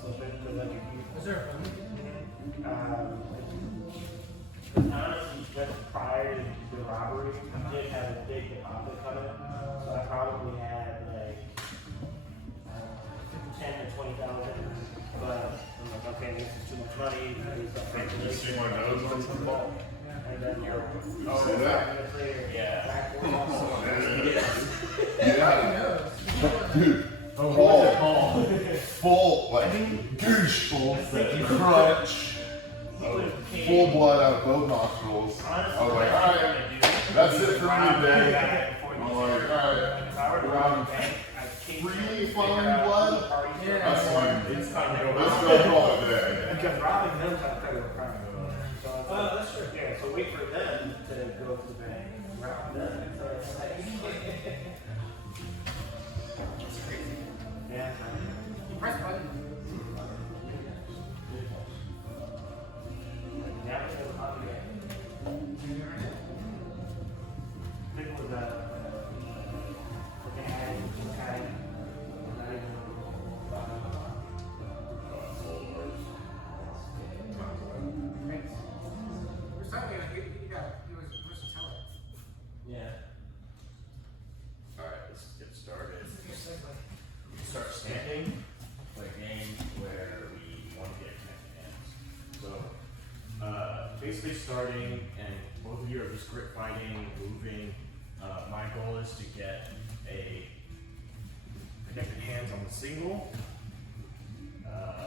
slip it, because like if you... Is there a phone? Honestly, just prior to the robbery, I did have a big deposit coming, so I probably had like 10 to 20,000. But I'm like, okay, this is too much money. You see my nose on some ball? And then Oh, see that? Yeah. Yeah. Dude. Paul. Full, like, douche. Crunch. Full blood out of both nostrils. I was like, alright, that's it for me today. I'm like, alright. Freely flowing blood? That's fine. Let's go call it a day. Because robbing them is a federal crime. So That's true. yeah, so wait for them to go to the bank, rob them. So it's like, yeah. Press button. Now it's a hobby game. I think it was a dad, kind of, There's something you was supposed to tell it. yeah. Alright, let's get started. Start standing, play a game where we want to get connected hands. So, basically starting, and both of you are just grip fighting, moving. My goal is to get a connected hands on the single.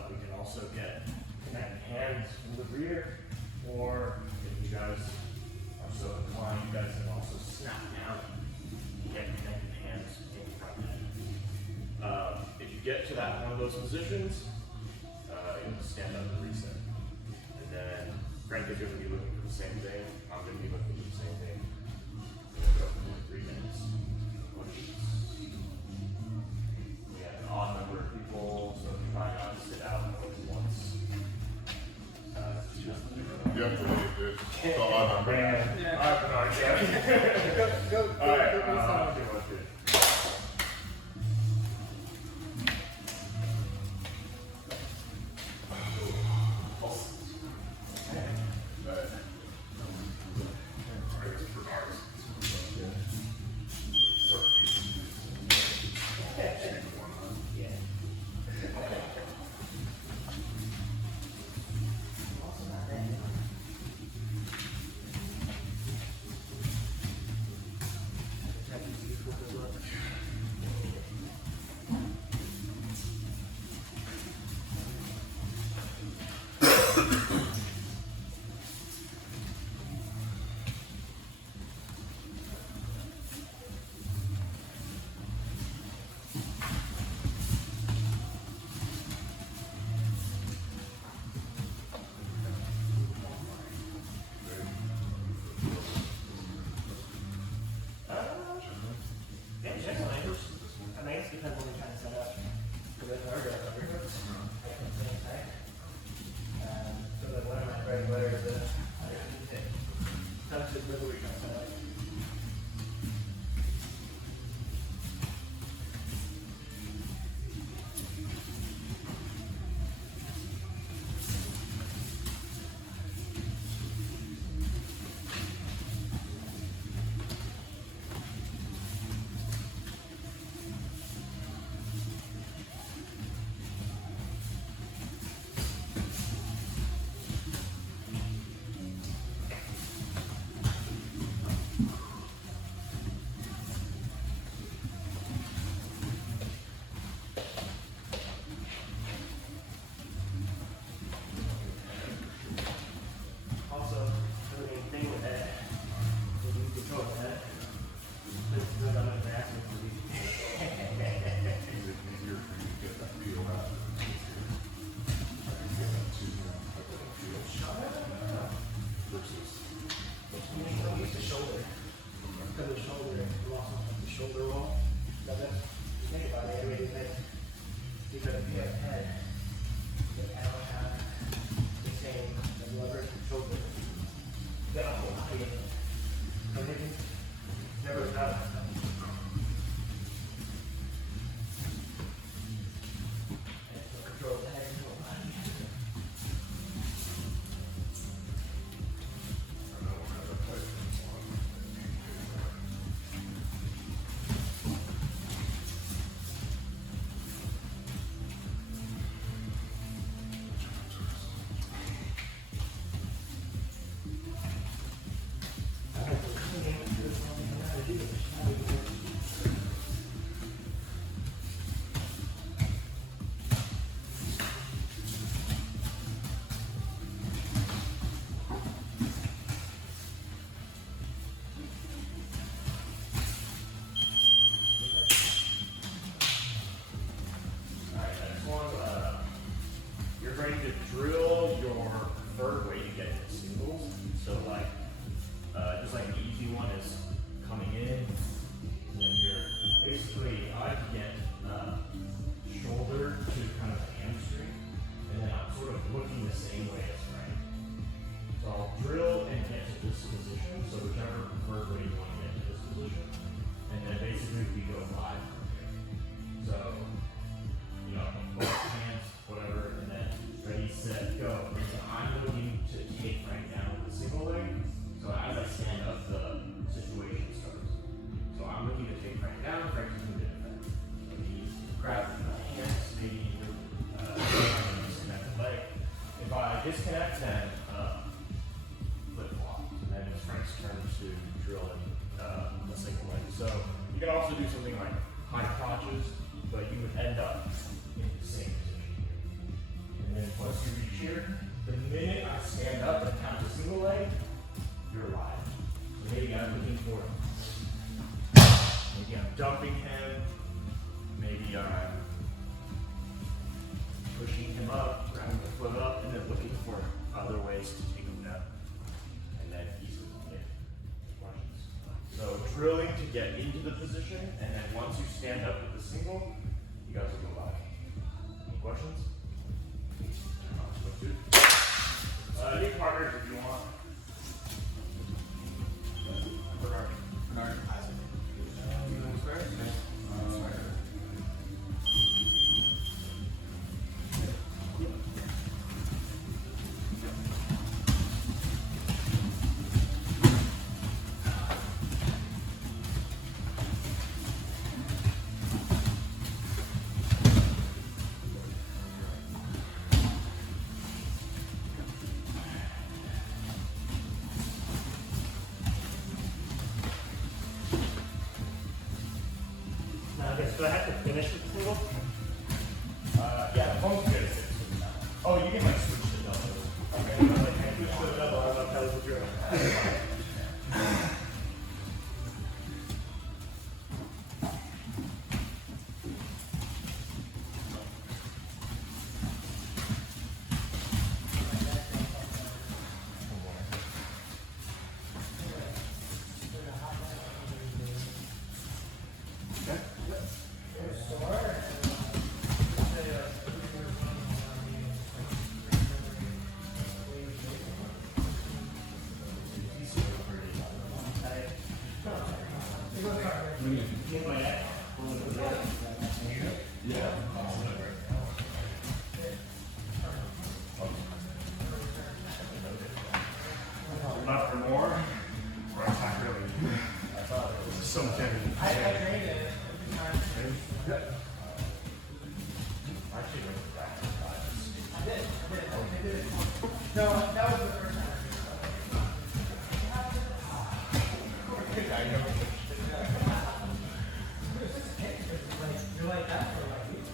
We can also get connected hands from the rear, or if you guys are so inclined, you guys can also snap down and get connected hands in front end. If you get to that one of those positions, you'll stand up and reset. And then Frank is going to be looking for the same thing. I'm going to be looking for the same thing. We'll go for 3 minutes. We have an odd number of people, so if you try not to sit out more than once. You have to wait, dude. It's all on my Yeah. Alright, Control the head, control basically I get shoulder to kind of hamstring, and then I'm sort of looking the same way as Frank. So I'll drill and get to this position, so whichever preferred way you want to get to this position, and then basically we go live from here. So, you know, both hands, whatever, and then ready, set, go. And so I'm looking to take Frank down with a single leg, so as I stand up, the situation starts. So I'm looking to take Frank down, Frank's going to defend. So he grabs my hands, maybe disconnect the leg. If I disconnect, then flip flop. And then it's Frank's turn to drill in the single leg. So you can also do something like high crotches, but you would end up in the same position here. And then once you reach here, the minute I stand up and count the single leg, you're live. So maybe I'm looking for, maybe I'm dumping him, maybe I'm pushing him up, grabbing the foot up, and then looking for other ways to take him down. And then easily get questions. So drilling to get into the position, and then once you stand up with the single, you guys will go live. Any questions? New partners if you want. Bernard. Okay, so I have to finish with the single? Yeah, the phone's good. Oh, you can like switch to double. Okay, I'm like, I switch to the double, I love how it's a drill. Not for more, or attack really. I thought it was so heavy. I trained it every time. Actually, went back to five. I did it. No, that was the first time. You're like that for like weeks.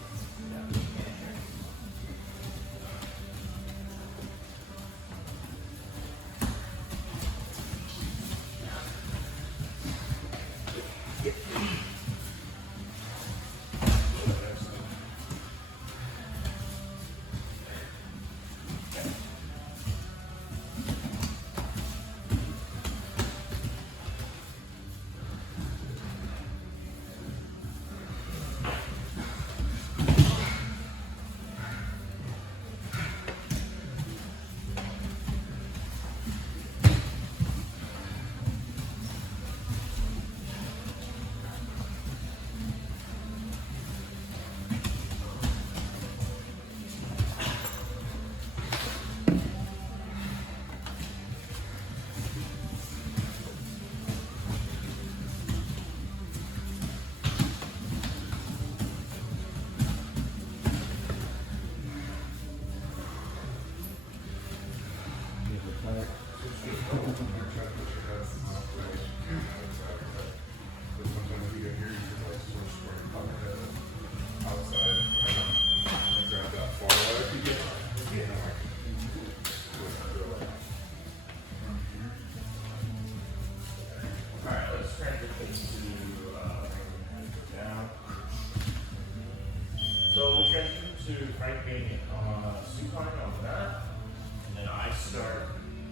So we'll transition to Frank being supine on the mat, and then I start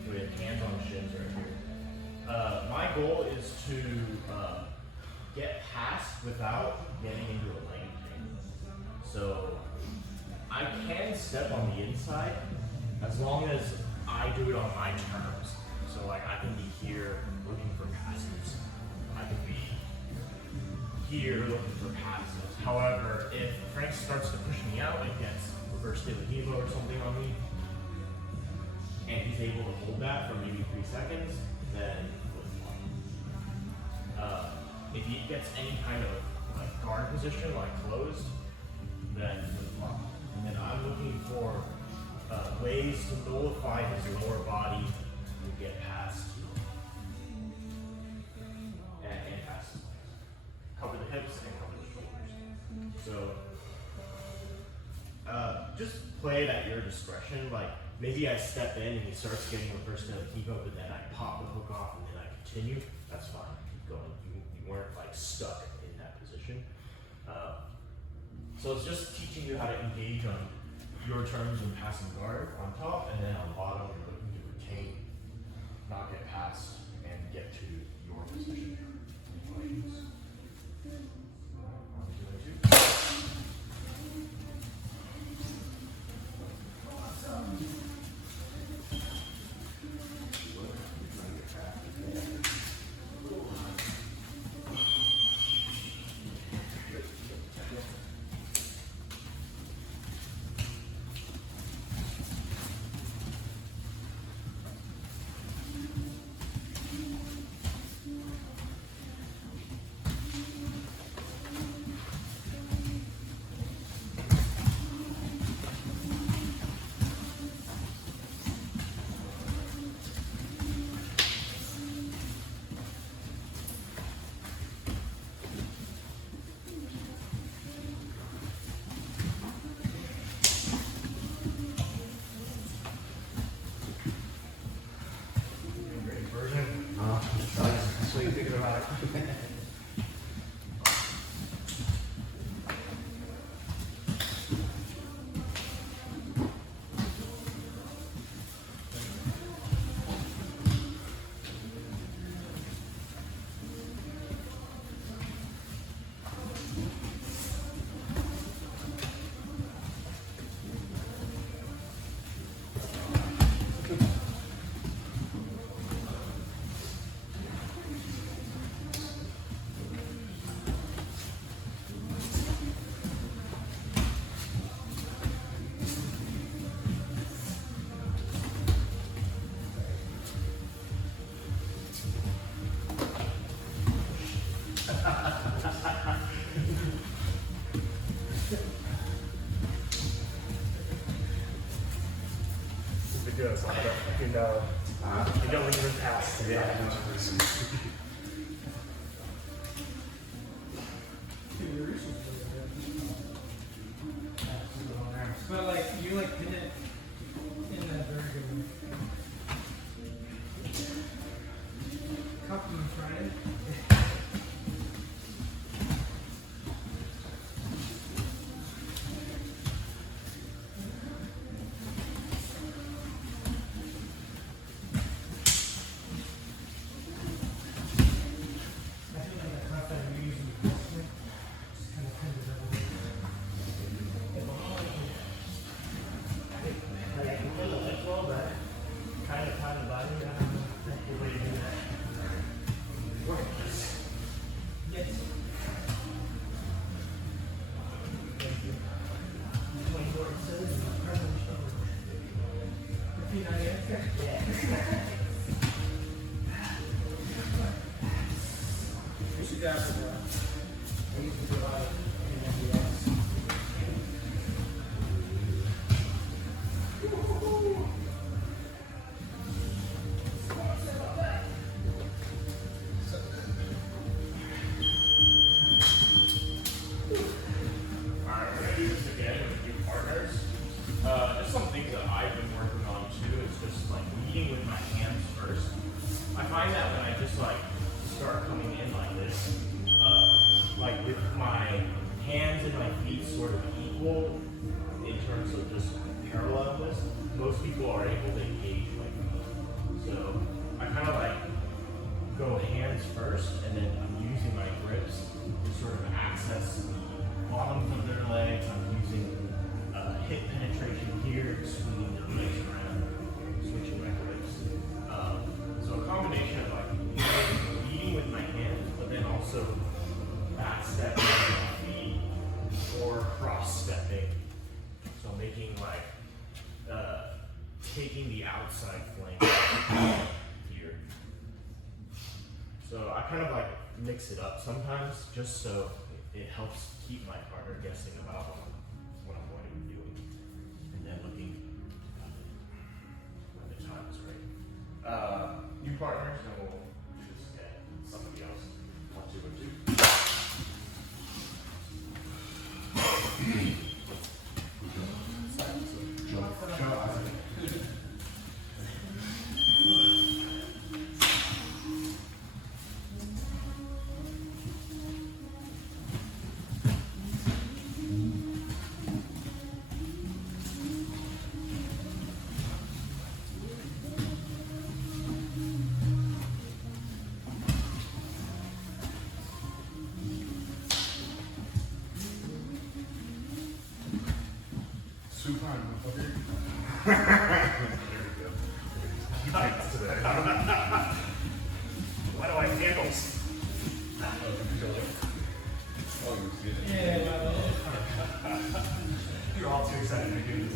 with hands on the shins right here. My goal is to get past without getting into a leg tangle. So I can step on the inside as long as I do it on my terms. So like I can be here looking for passes. I can be here looking for passes. However, if Frank starts to push me out and gets reverse Devo or something on me, and he's able to hold that for maybe 3 seconds, then if he gets any kind of like guard position, like closed, then flip-flop. And then I'm looking for ways to nullify his lower body and get past and past his legs. Cover the hips and cover the shoulders. So just play it at your discretion. Like maybe I step in and he starts getting reverse Devo, but then I pop the hook off and then I continue. That's fine. Keep going. You weren't like stuck in that position. So it's just teaching you how to engage on your terms when passing guard on top, and then on bottom you're looking to retain, not get past, and get to your position. Any questions? 1, 2, So you're thinking about it. Good, so I don't even pass. Yeah. But like you like did it in a very good way. Compliments, Ryan. go hands first, and then I'm using my grips to sort of access the bottoms of their legs. I'm using hip penetration here, swinging their legs around, switching my grips. So a combination of like leading with my hands, but then also back stepping with my feet or cross stepping. So making like taking the outside flank here. So I kind of like mix it up sometimes just so it helps keep my partner guessing about what I'm going to be doing. And then looking when the time is right. New partners, and we'll just get somebody else. 1, 2, 1, 2. Supine, motherfucker. Why do I have handles? Yeah, well, You're all too excited to do this.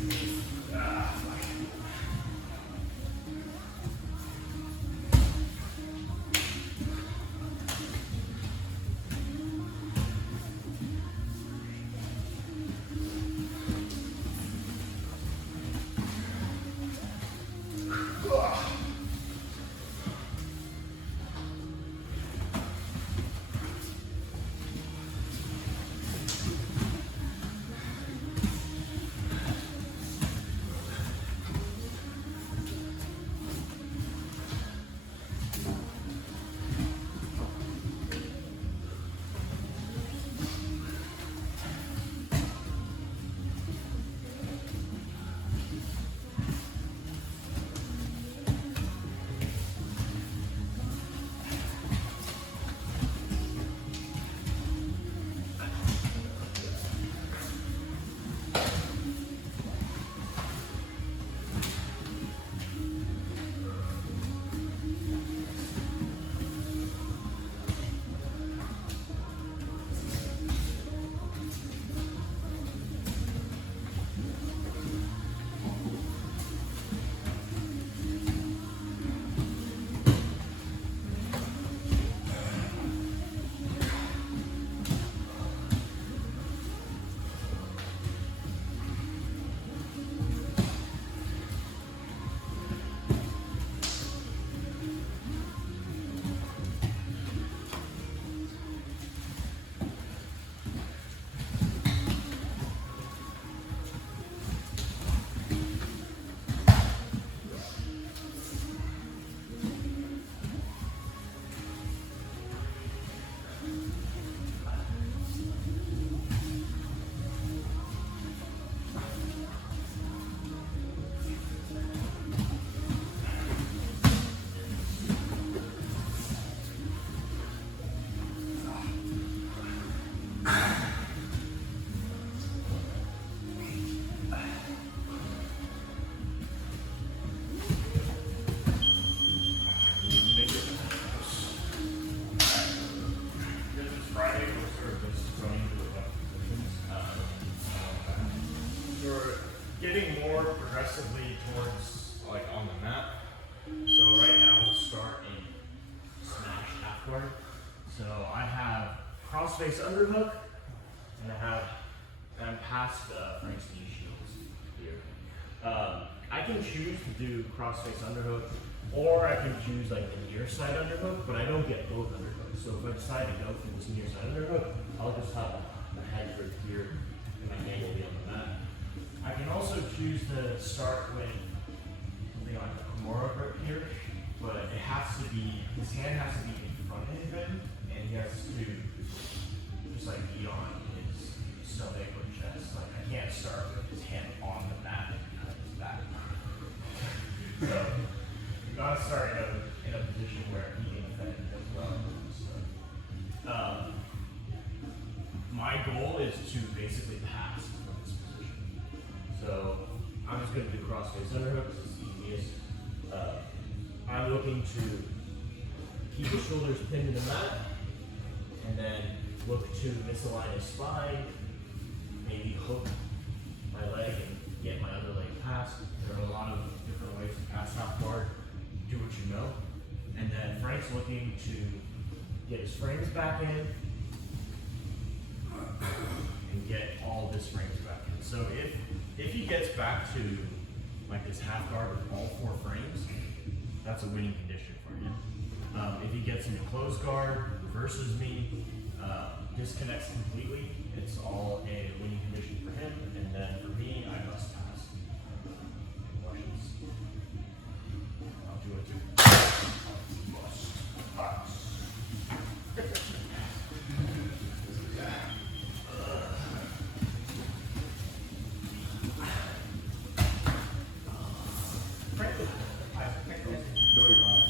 Getting more progressively towards like on the map. So right now we'll start in smash half guard. So I have crossface underhook, and I'm past Frank's knee shields here. I can choose to do crossface underhook, or I can choose like the near side underhook, but I don't get both underhooks. So if I decide to go for this near side underhook, I'll just have my head right here, and my hand will be on the mat. I can also choose to start with something like a Kimura grip here, but it has to be, his hand has to be in front of him, and he has to just like be on his stomach or chest. Like I can't start with his hand on the mat and behind his back. So you gotta start in a position where he can defend is to basically pass from this position. So I'm just going to do crossface underhook because it's the easiest. I'm looking to keep the shoulders pinned to the mat, and then look to misalign his spine, maybe hook my leg and get my other leg past. There are a lot of different ways to pass half guard. Do what you know. And then Frank's looking to get his frames back in and get all of his frames back in. So if he gets back to like this half guard with all 4 frames, that's a winning condition for him. If he gets into close guard, reverses me, disconnects completely, it's all a winning condition for him. And then for me, I must pass. Any questions? I'll do it too. Must pass. No, you're not.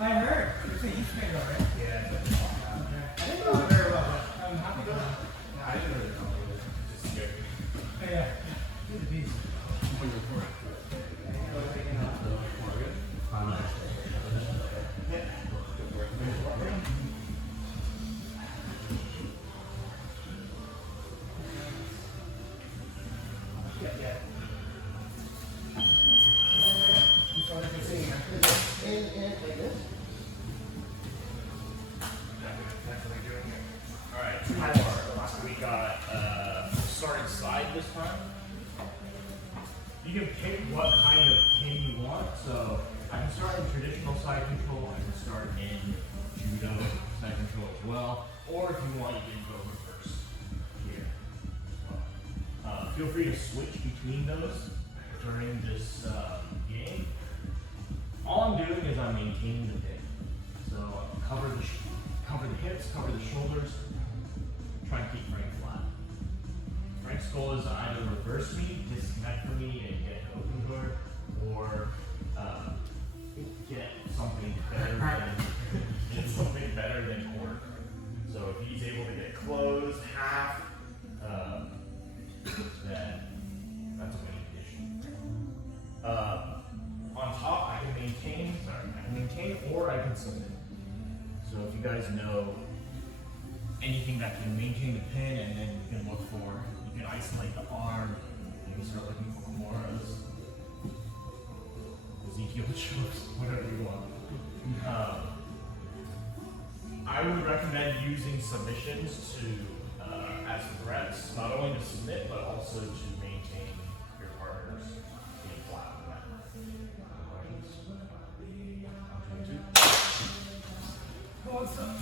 I heard. You're saying he's straight, right? Yeah. I didn't know it very well, but I'm happy to know. I didn't really know. Just scared. Yeah. He's a beast. Alright, 2 more. We got starting side this time. You can pick what kind of pin you want. So I can start in traditional side control, I can start in judo side control as well. Or if you want, you can go reverse here. Feel free to switch between those during this game. All I'm doing is I'm maintaining the pin. So cover the hips, cover the shoulders, try and keep Frank flat. Frank's goal is to either reverse me, disconnect from me, and get an open guard, or get something better than corner. anything that can maintain the pin, and then you can look for, you can isolate the arm, you can start looking for Kimuras, Ezekiel chokes, whatever you want. I would recommend using submissions to as threats, not only to submit, but also to maintain your partner's being flat on the mat. What's up?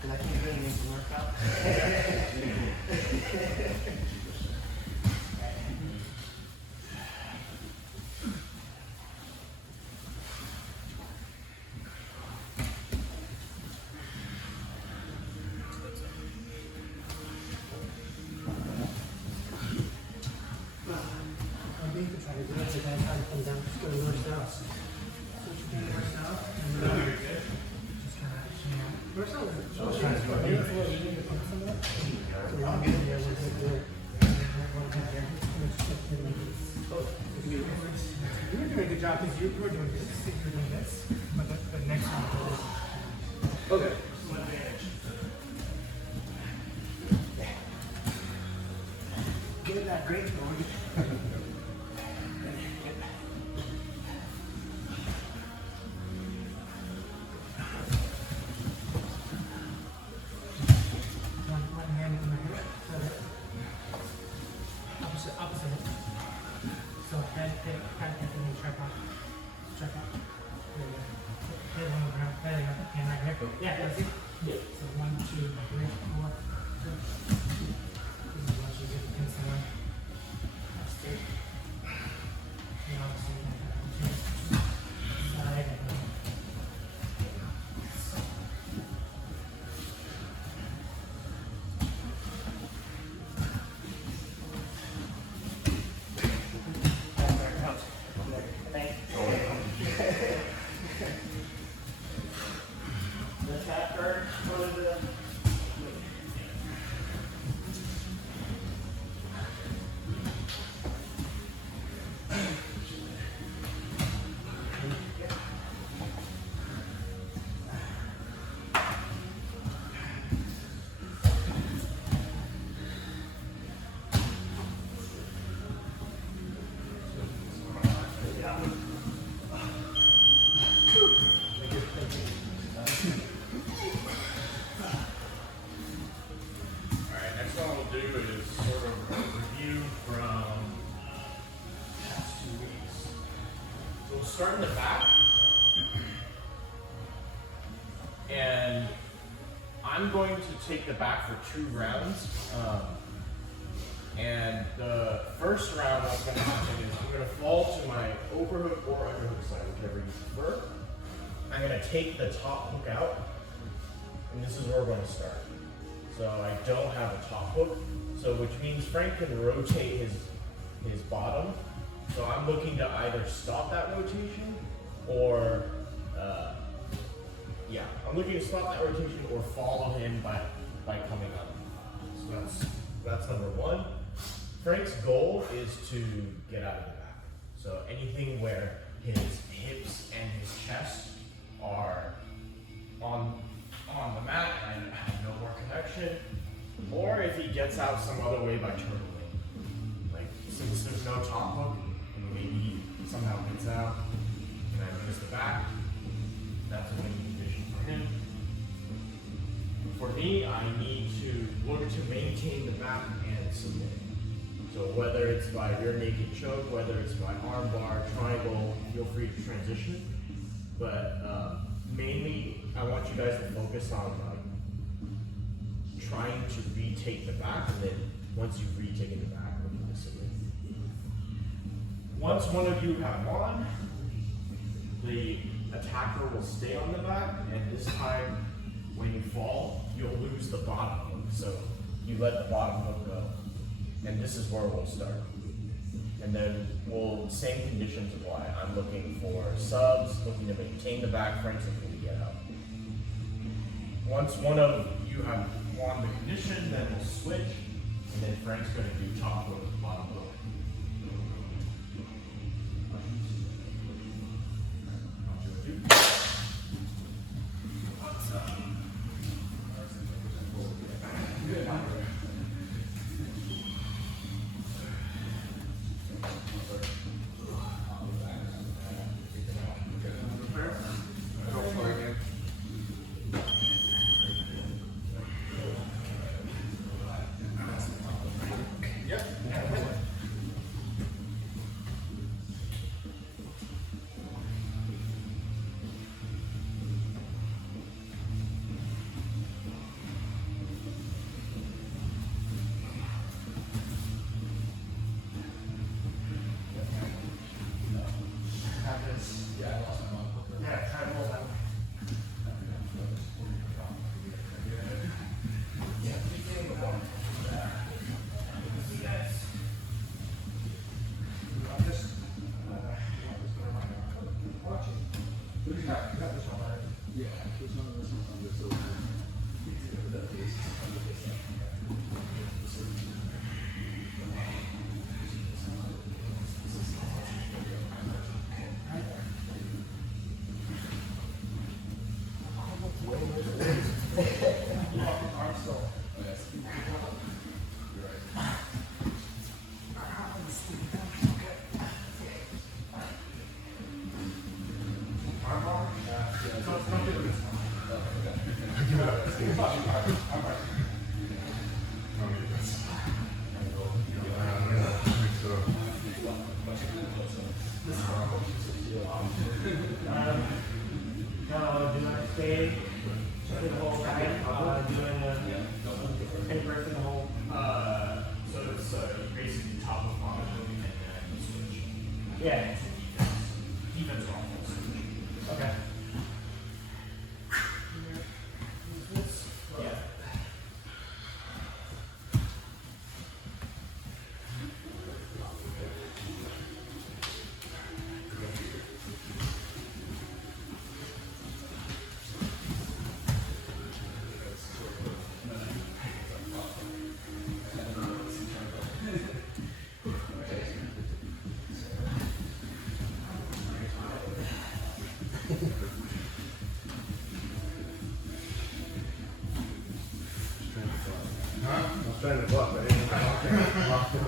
Because I can't really make the workout. I think to try to do it, the guy tried to come down, just go north south. So you do north south, and then just kind of, north south. I was trying to go here. So you need to put some of that. So we're all getting there, we're good there. And then we're going there. We're just looking like this. You were doing a good job because you were doing this, you were doing this, but the next one was this. Okay. Get that great going. One hand in my hip, so opposite hip. So head, and then tripod. Tripod. There you go. Head on the ground, there you go. Hand right here. Yeah, that's it. Yeah. So 1, 2, 3, 4. This is what you get in someone. That's it. And obviously, side. The cat bird, what is it? Alright, next one we'll do is sort of a review from past 2 weeks. So we'll start in the back. And I'm going to take the back for 2 rounds. And the first round what's going to happen is I'm going to fall to my overhook or underhook side, whichever you prefer. I'm going to take the top hook out, and this is where we're going to start. So I don't have a top hook, so which means Frank can rotate his bottom. So I'm looking to either stop that rotation or, I'm looking to stop that rotation or follow him by coming up. So that's number 1. Frank's goal is to get out of the back. So anything where his hips and his chest are on the mat and have no more connection, or if he gets out some other way by turtling. Like, since there's no top hook, and maybe he somehow gets out, and I miss the back, that's a winning condition for him. For me, I need to look order to maintain the back and submit. So whether it's by rear naked choke, whether it's by arm bar, triangle, feel free to transition. But mainly, I want you guys to focus on trying to retake the back, and then once you've retaken the back, looking to submit. Once one of you have won, the attacker will stay on the back, and this time, when you fall, you'll lose the bottom hook. So you let the bottom hook go. And this is where we'll start. And then same conditions apply. I'm looking for subs, looking to maintain the back, Frank's looking to get out. Once one of you have won the condition, then we'll switch, and then Frank's going to do top hook, bottom hook. Yeah. Defense or offense. Okay. Yeah. I'm trying to block, but I ain't locked in.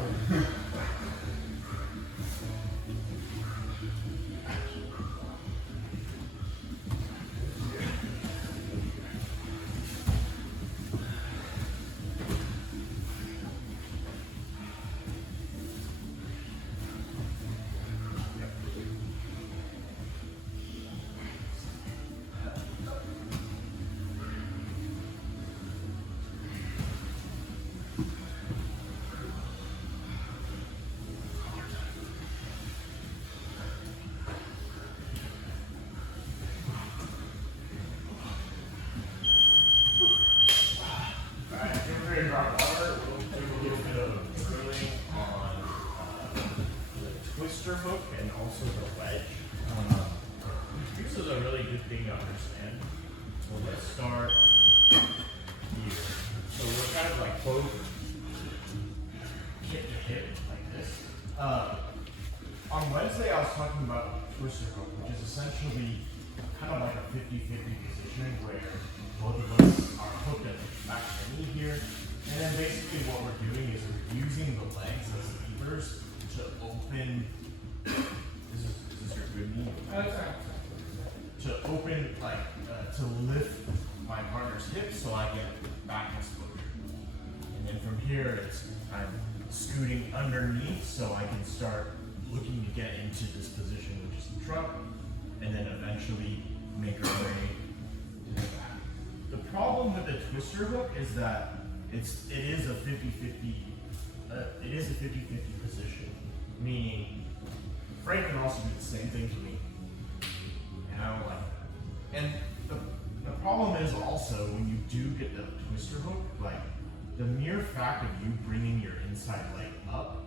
Twister hook and also the wedge. This is a really good thing to understand. So let's start here. So we're kind of like both hip to hip like this. On Wednesday I was talking about twister hook, which is essentially kind of like a 50-50 position where both of us are hooked at the back of the knee here. And then basically what we're doing is we're using the legs as levers to open. Is this your good knee? To open, to lift my partner's hips so I get back exposure. here, I'm scooting underneath so I can start looking to get into this position, which is the truck, and then eventually make our way to the back. The problem with the twister hook is that it is a 50-50 position, meaning Frank can also do the same thing to me, and I don't like it. And the problem is also when you do get the twister hook, like the mere fact of you bringing your inside leg up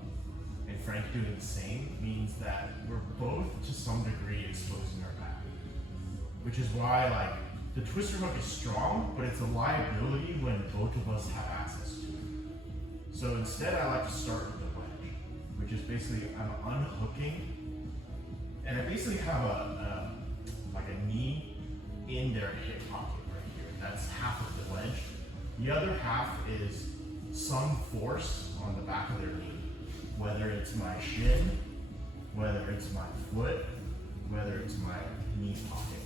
and Frank doing the same means that we're both to some degree exposing our back, which is why like the twister hook is strong, but it's a liability when both of us have access to it. So instead, I like to start with the wedge, which is basically I'm unhooking, and I basically have like a knee in their hip pocket right here. That's half of the wedge. The other half is some force on the back of their knee, whether it's my shin, whether it's my foot, whether it's my knee pocket.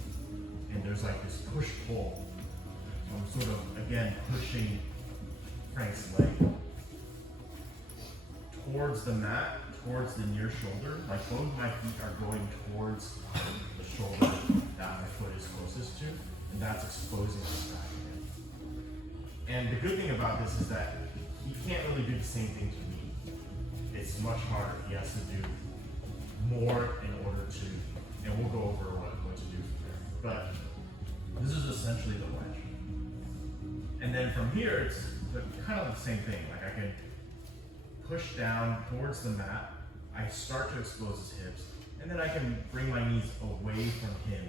And there's like this push-pull. So I'm sort of, again, pushing Frank's leg towards the mat, towards the near shoulder. Like both my feet are going towards the shoulder that my foot is closest to, and that's exposing the back again. And the good thing about this is that he can't really do the same thing to me. It's much harder. He has to do more in order to, and we'll go over what to do from there. But this is essentially the wedge. And then from here, it's kind of the same thing. Like I can push down towards the mat. I start to expose his hips, and then I can bring my knees away from him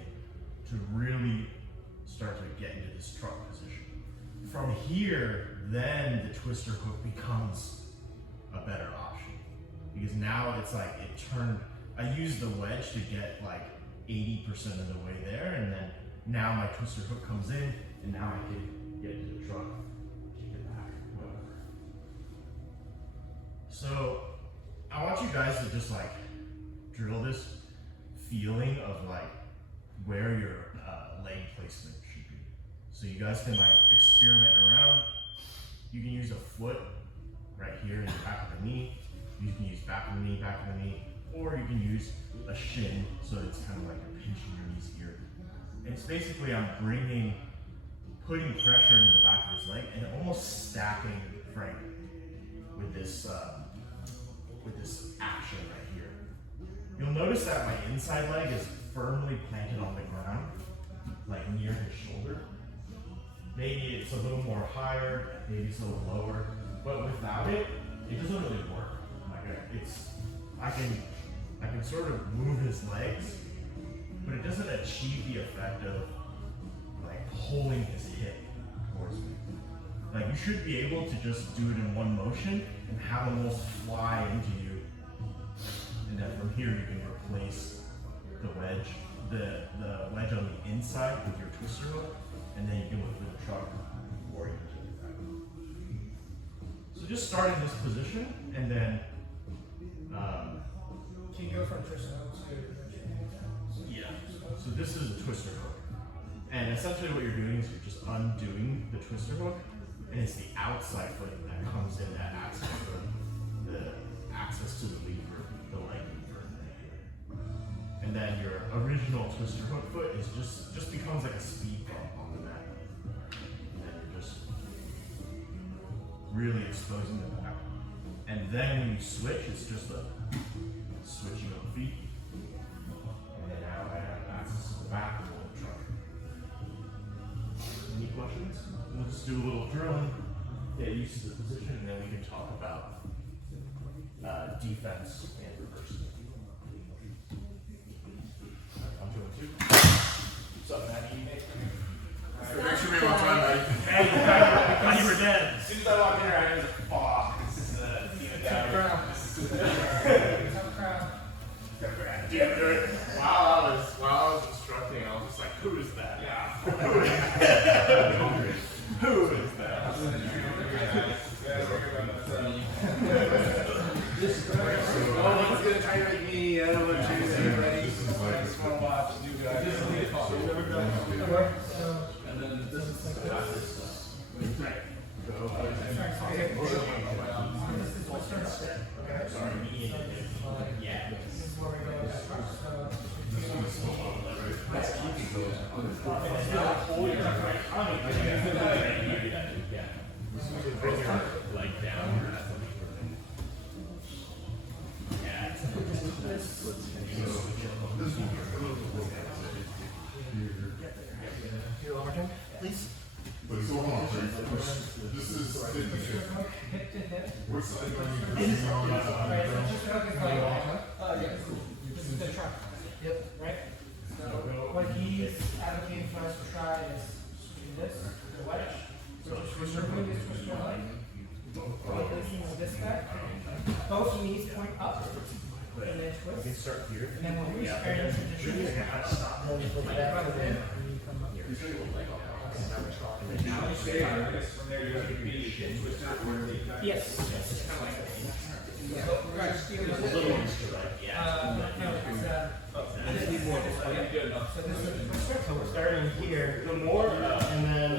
to really start to get into this truck position. From here, then the twister hook becomes a better option, because now it's like it turned. I use the wedge to get like 80% of the way there, and then now my twister hook comes in, and now I can get into the truck, kick it back, whatever. So I want you guys to just like drill this feeling of like where your leg placement should be. So you guys can like experiment around. You can use a foot right here in the back of the knee. You can use back of the knee, back of the knee, or you can use a shin, so it's kind of like you're pinching your knees here. It's basically I'm putting pressure into the back of his leg and almost stacking Frank with this action right here. You'll notice that my inside leg is firmly planted on the ground, like near his shoulder. Maybe it's a little more higher, maybe it's a little lower, but without it, it doesn't really work. Like I can sort of move his legs, but it doesn't achieve the effect of like pulling his hip towards me. Like you should be able to just do it in one motion and have him almost fly into you. And then from here you can replace the wedge on the inside with your twister hook, and then you can look for the truck or you can take it back. So just start in this position, and then Can you go from twister hooks to yeah. So this is a twister hook. And essentially what you're doing is you're just undoing the twister hook, and it's the outside foot that comes in that acts for the access to the lever, the leg lever. And then your original twister hook foot is just becomes like a speed bump on the mat. And then you're just really exposing the back. And then when you switch, it's just a switching of the feet. And then now I have access to the back of the truck. Any questions? We'll just do a little drilling, get used to the position, and then we can talk about defense and reverse. I'm doing two. What's up, Maddie? Make sure we want time, Maddie. Hey, I thought you were dead. As soon as I walked in here, I was like, fuck, this is the team of down. Dude, while I was instructing, I was just like, who is that? Yeah. Who is that? Oh, he's gonna try to make me, I don't want to choose anybody. I just want to watch new guys. So, And then this is like this. Go. look hip to hip. What's the Right, so just focus like, this is the truck. Yep. Right? So what he's advocating for us to try is this, the wedge. So just removing this twist your leg. Replacing with this guy. Both knees point up. And then twist. Start here. And then when we start in tradition, Then we flip it back to the and you come up. Yes. Right. So we're starting here. The more, And then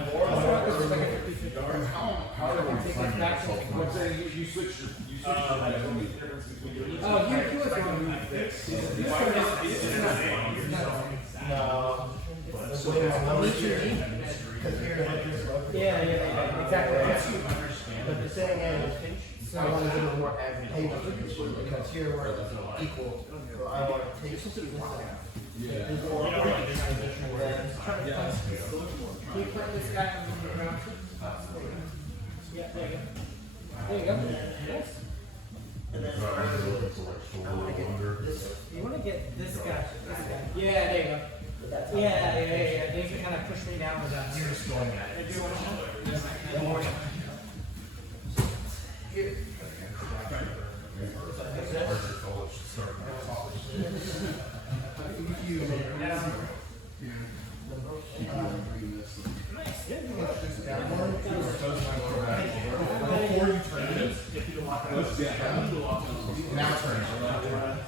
How do we find that? You switch your oh, here he was going. no. Yeah, exactly. But the thing is, I want to do it more advantageous because here we're equal. So I want to take this out. Yeah. Can you put this guy on the ground? Yeah, there you go. There you go. Yes. You want to get this guy. Yeah, there you go. Yeah. They can kind of push me down with that. You're just going at it. Do you want to?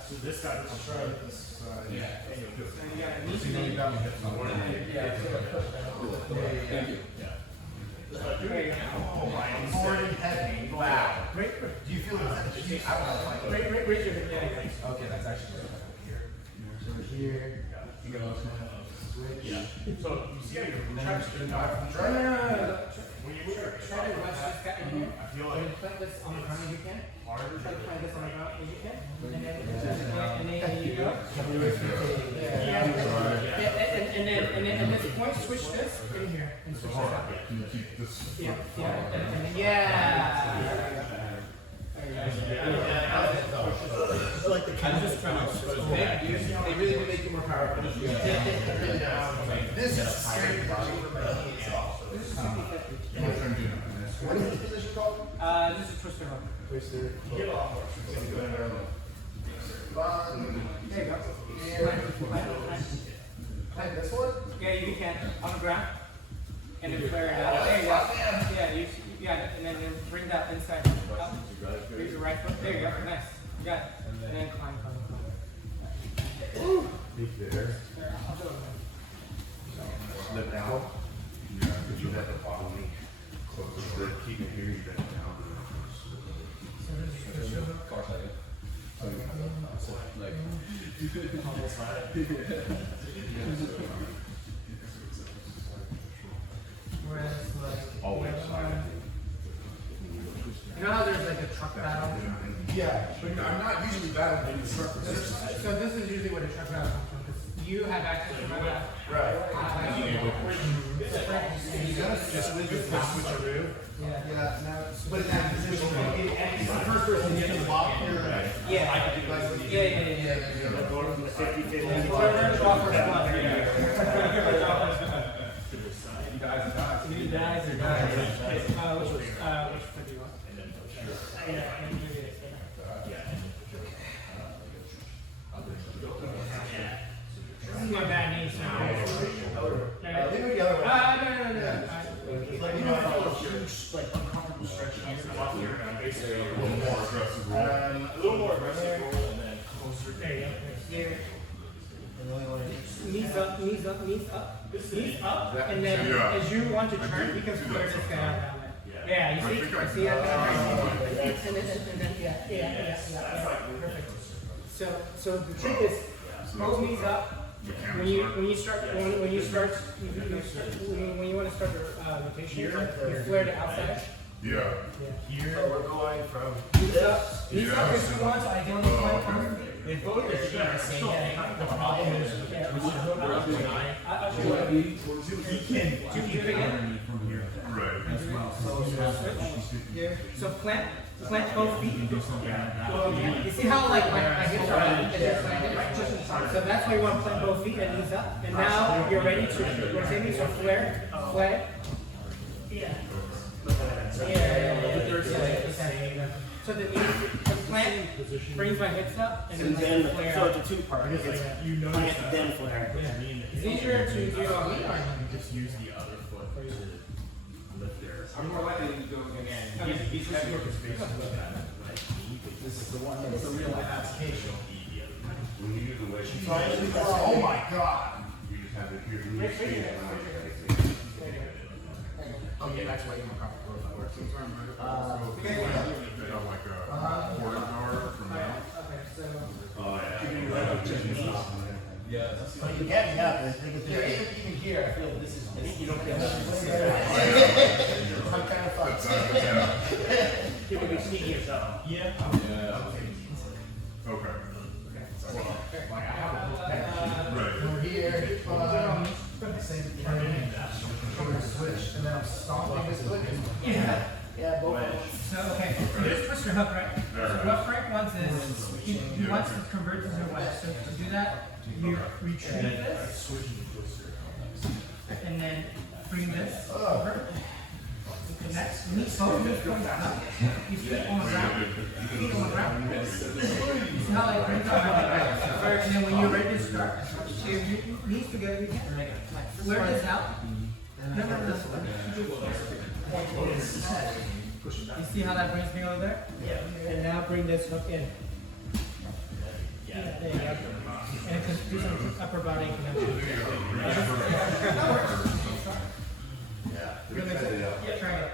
So this guy just try this. Wow. Right. Do you feel that? Raise your hand. Yeah. Okay, that's actually here. So here. You go. Yeah. So you see how you're No. Try to rush this guy in here. I feel like Put this on the ground if you can. harder. Try to plant this on the ground if you can. And then you go. And this point, switch this in here. And switch this out. Can you keep this? Yeah. Like the kind of they really do make you more powerful. This is scary. What is this position called? This is twister hook. Twister. Get off. There you go. Like this one? Yeah, you can on the ground, and then flare it out. There you go. Yeah, and then bring that inside up. Raise your right foot. There you go. Nice. You got it. And then climb. There. I'll do it. Slip down. Yeah, because you have to follow me. Close. Keep it here. You bend down. Far side. Whereas, like, Always. you know how there's like a truck battle? Yeah, but I'm not usually battling in the circle. So this is usually what a truck battle comes from, because you have access to that. Right. Just switcheroo. yeah. But in that position, it's the first person to get the block here. Yeah. I can do that. Yeah. Go from the 50-50. Whoever draw first blood. You dies or dies. Which foot do you want? This is my bad knee, so. Leave it the other way. No. Like, you know, I feel a huge, like, uncomfortable stretch here. Basically, a little more aggressive roll. A little more aggressive roll and then closer. There you go. There. And really want to Knees up, and then Yeah. as you want to turn, you can flare this guy out that way. Yeah, you see? See that? Yeah. Perfect. So the trick is both knees up. When you want to start the rotation, you flare to outside. Yeah. Here, So we're going from Knees up. Knees up if you want to identify They both are the same thing. The problem is he can Right. So plant both feet. You see how like my hips are up? So that's why you want to plant both feet and knees up. And now you're ready to rotate me. So flare. So the plant brings my hips up and then flare. So it's a two-part. It's plant, then flare. It's easier to do on me or Just use the other foot to lift their. I'm more likely to go again. He's heavier for space. This is the one that's the real application. When you do the way she Oh my god! you just have to hear the speed. Okay, that's way more comfortable. But you get me up, and I think it's even here, I feel this is. You don't feel I'm kind of fucked. You can be sneaky yourself. Okay. We're here, same thing, switch, and then I'm stomping this foot. Yeah, both of them. So, okay, here's twister hook, right? So what Frank wants is, he wants to convert this into a wedge. So to do that, you retreat this, and then bring this over. Connect, meet both of these points up. You flip on the ground, feet on the ground. You see how like brings up my back. And then when you're ready to start, so your knees together, you can flare this out. Remember this one. You see how that brings me over there? Yeah. And now bring this hook in. Yeah, there you go. And just do some upper body connection. Yeah, try it.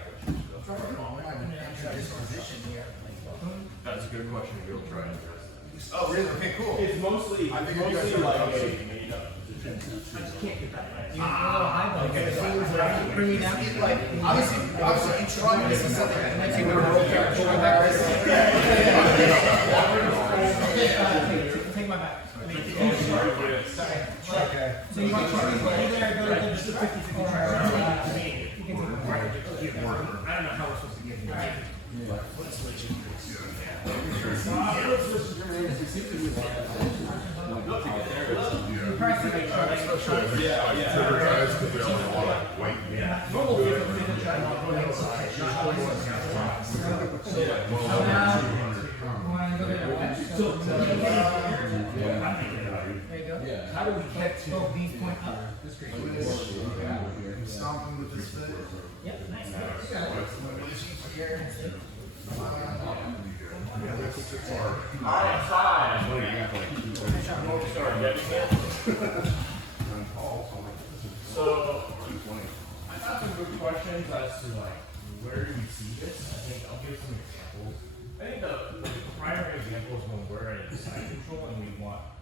That's a good question. You'll try it. Oh, really? Okay, cool. It's mostly like a made up position. I just can't get that right. You can go a little high, but bring it down. Like, obviously, you try to do something that makes you roll back. Take my back. Okay. So you want to either go to the 50 or you can take it. I don't know how we're supposed to get here. How do we get to these point up? Stomping with this foot. Yep, nice. So, I got some good questions as to like, where do we see this? I think I'll give some examples. I think the primary example is when we're in side control and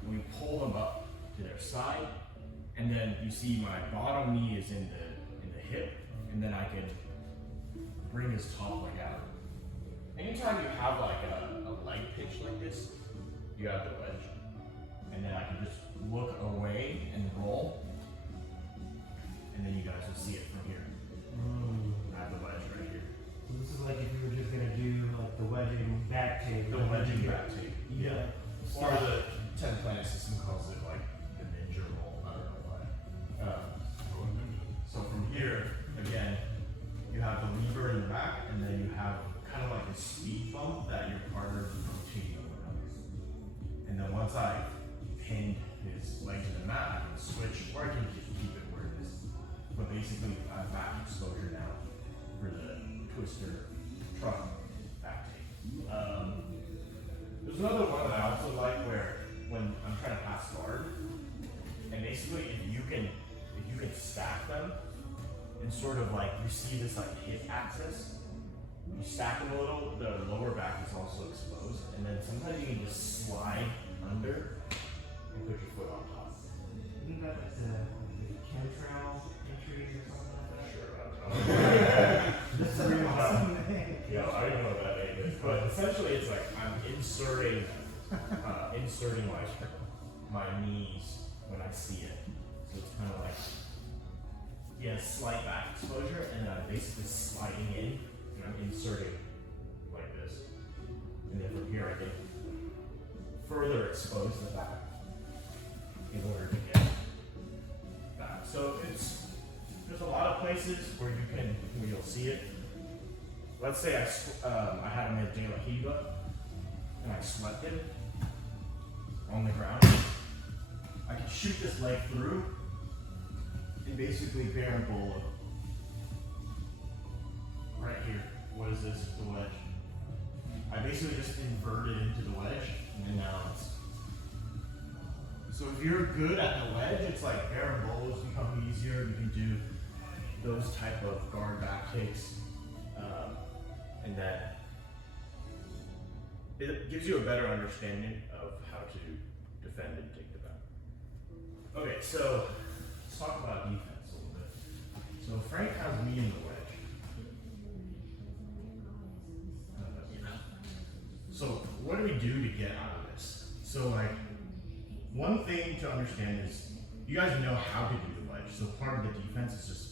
we pull them up to their side, and then you see my bottom knee is in the hip, and then I can bring his top leg out. Anytime you have like a leg pitch like this, you have the wedge, and then I can just look away and roll, and then you guys will see it from here. I have the wedge right here. So this is like if you were just gonna do like the wedging back tape. The wedging back tape. Yeah. Or the 10 planet system calls it like the ninja roll. I don't know why. So from here, again, you have the lever in the back, and then you have kind of like a speed bump that your partner is rotating around. And then once I pin his leg to the mat, I can switch, or I can keep it where it is. But basically, I have back exposure now for the twister truck back tape. There's another one that I also like where when I'm trying to pass guard, and basically if you can stack them and sort of like you see this like hip axis, you stack them a little, the lower back is also exposed, and then sometimes you can just slide under and put your foot on top. Isn't that like the chemtrail entries or something like that? Sure, I don't know. That's really awesome. Yeah, I don't know what that name is, but essentially it's like I'm inserting inserting like my knees when I see it. So it's kind of like, yeah, slight back exposure, and then I'm basically sliding in, and I'm inserting like this. And then from here I can further expose the back in order to get back. So there's a lot of places where you'll see it. Let's say I had him in De La Hiva, and I swept him on the ground. I can shoot this leg through and basically berimbolo right here. What is this? The wedge. I basically just inverted into the wedge, and now it's. So if you're good at the wedge, it's like berimbolos become easier. You can do those type of guard back takes, and that it gives you a better understanding of how to defend and take the back. Okay, so let's talk about defense a little bit. So Frank has me in the wedge. So what do we do to get out of this? So like, one thing to understand is you guys know how to do the wedge. So part of the defense is just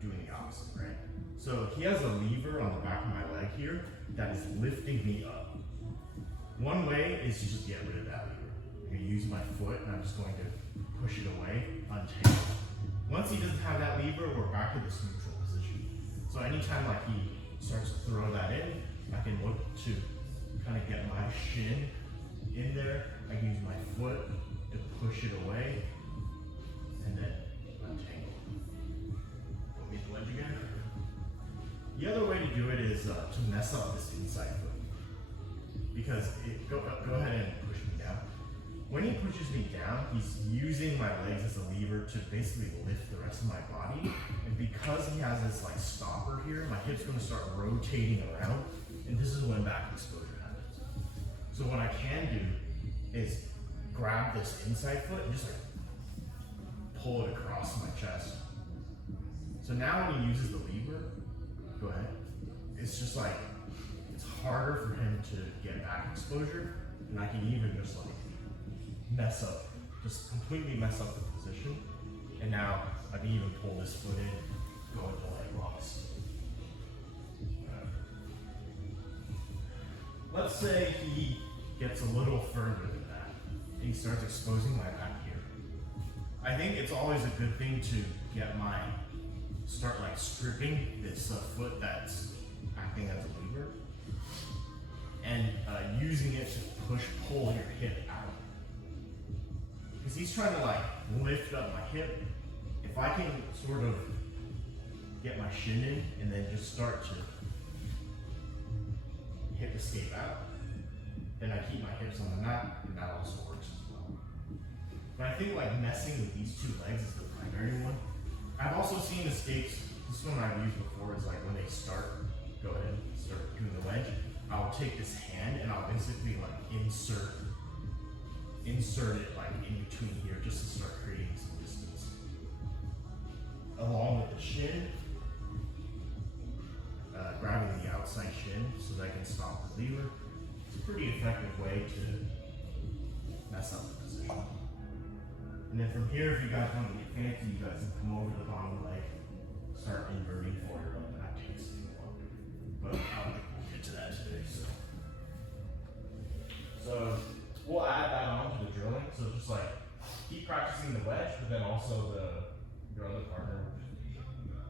doing the opposite, right? So he has a lever on the back of my leg here that is lifting me up. One way is to just get rid of that lever. I'm gonna use my foot and I'm just going to push it away, untangle. Once he doesn't have that lever, we're back to this neutral position. So anytime like he starts to throw that in, I can look to kind of get my shin in there. I can use my foot to push it away and then untangle. Put me the wedge again. The other way to do it is to mess up this inside foot. Because go ahead and push me down. When he pushes me down, he's using my legs as a lever to basically lift the rest of my body. And because he has this like stopper here, my hip's gonna start rotating around, and this is when back exposure happens. So what I can do is grab this inside foot and just like pull it across my chest. So now when he uses the lever, go ahead, it's just like, it's harder for him to get back exposure, and I can even just like mess up, just completely mess up the position. And now I can even pull this foot in, go into leg locks. Let's say he gets a little further than that, and he starts exposing my back here. I think it's always a good thing to get start like stripping this foot that's acting as a lever, and using it to pull your hip out. Because he's trying to like lift up my hip. If I can sort of get my shin in and then just start to hip escape out, then I keep my hips on the mat, and that also works as well. But I think like messing with these two legs is the primary one. I've also seen escapes, this one I've used before is like when they start doing the wedge, I'll take this hand and I'll basically like insert it like in between here just to start creating some distance. Along with the shin, grabbing the outside shin so that I can stop the lever. It's a pretty effective way to mess up the position. And then from here, if you guys want to get fancy, you guys can come over the bottom leg, start inverting forward on that takes too long. But I don't think we'll get to that today. So we'll add that on to the drilling. So just like keep practicing the wedge, but then also your other partner,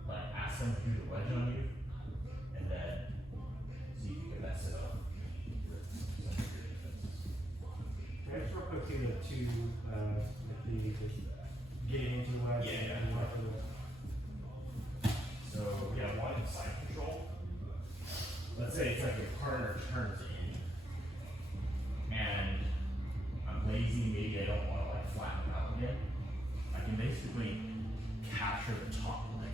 like ask them to do the wedge on you, and then see if you can mess it up with some of your defenses. I just real quick to the getting into the wedge. Yeah. And after the So we have one side control. Let's say it's like your partner turns in, and I'm lazy, maybe I don't want to like flatten out again. I can basically capture the top leg.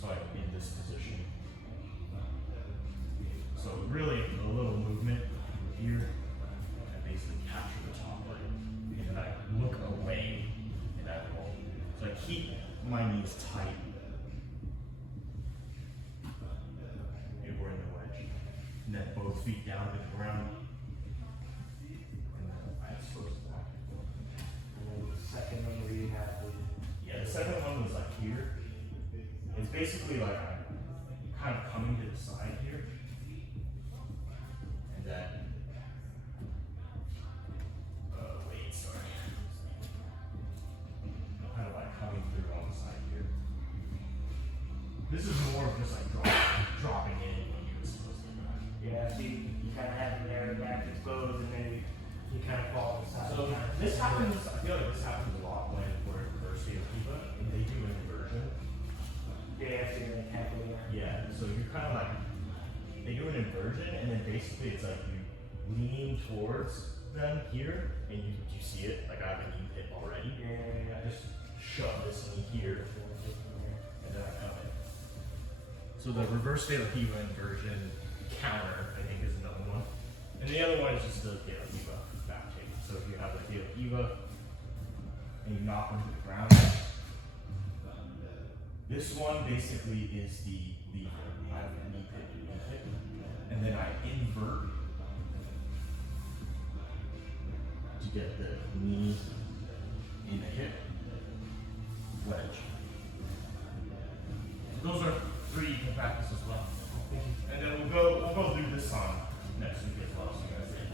So I'm in this position. So really a little movement here, I basically capture the top leg. And then I look away in that role. So I keep my knees tight. And we're in the wedge. And then both feet down to the ground. basically like I'm kind of coming to the side here, and then sorry. I'm kind of like coming through on the side here. This is more of just like dropping in when you were supposed to drive. Yeah, so you kind of have them there, back exposed, and then you kind of fall to the side. So this happens, I feel like this happens a lot when we're at University of Cuba and they do an inversion. Yeah, so you're like halfway there. Yeah, so you're kind of like, they do an inversion and then basically it's like you lean towards them here and you see it, like I have a knee hit already. Yeah. I just shove this knee here and then I come in. So the reverse De La Piva inversion counter, I think, is another one. And the other one is just the De La Piva back take. So if you have like De La Piva and you knock them to the ground, this one basically is the lever. I have a knee hit, and then I invert to get the knee in the hip wedge. Those are 3 you can practice as well. And then we'll go through this on next week as well, so you guys can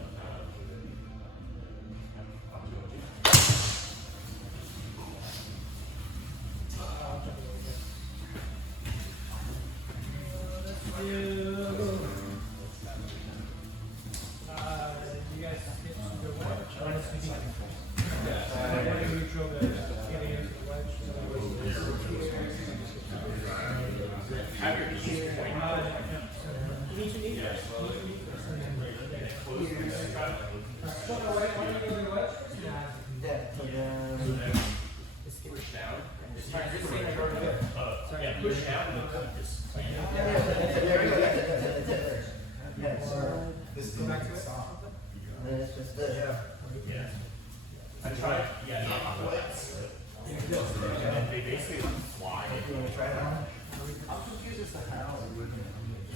You guys get to the wedge? Neutral, get against the wedge. have your knees point out. Push down. Yeah, push down and then keep this. Yeah. I tried, not quite. And then they basically fly. You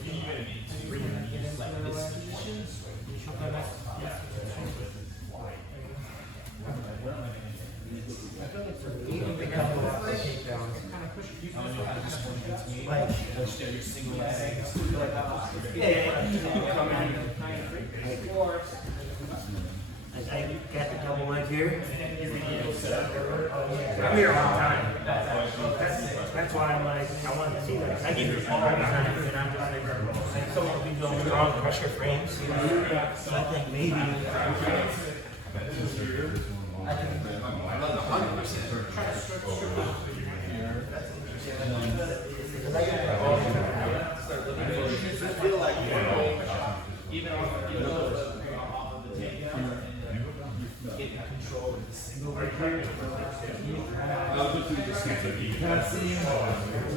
can even bring your knees like this position. Yeah. Fly. I got the double leg here. I'm here all the time. That's why I'm like, I want to see that. I get it all the time, and I'm just like, so I'll be going strong pressure frames. So I think maybe. I feel like even off of the tape down, getting control of the single right here.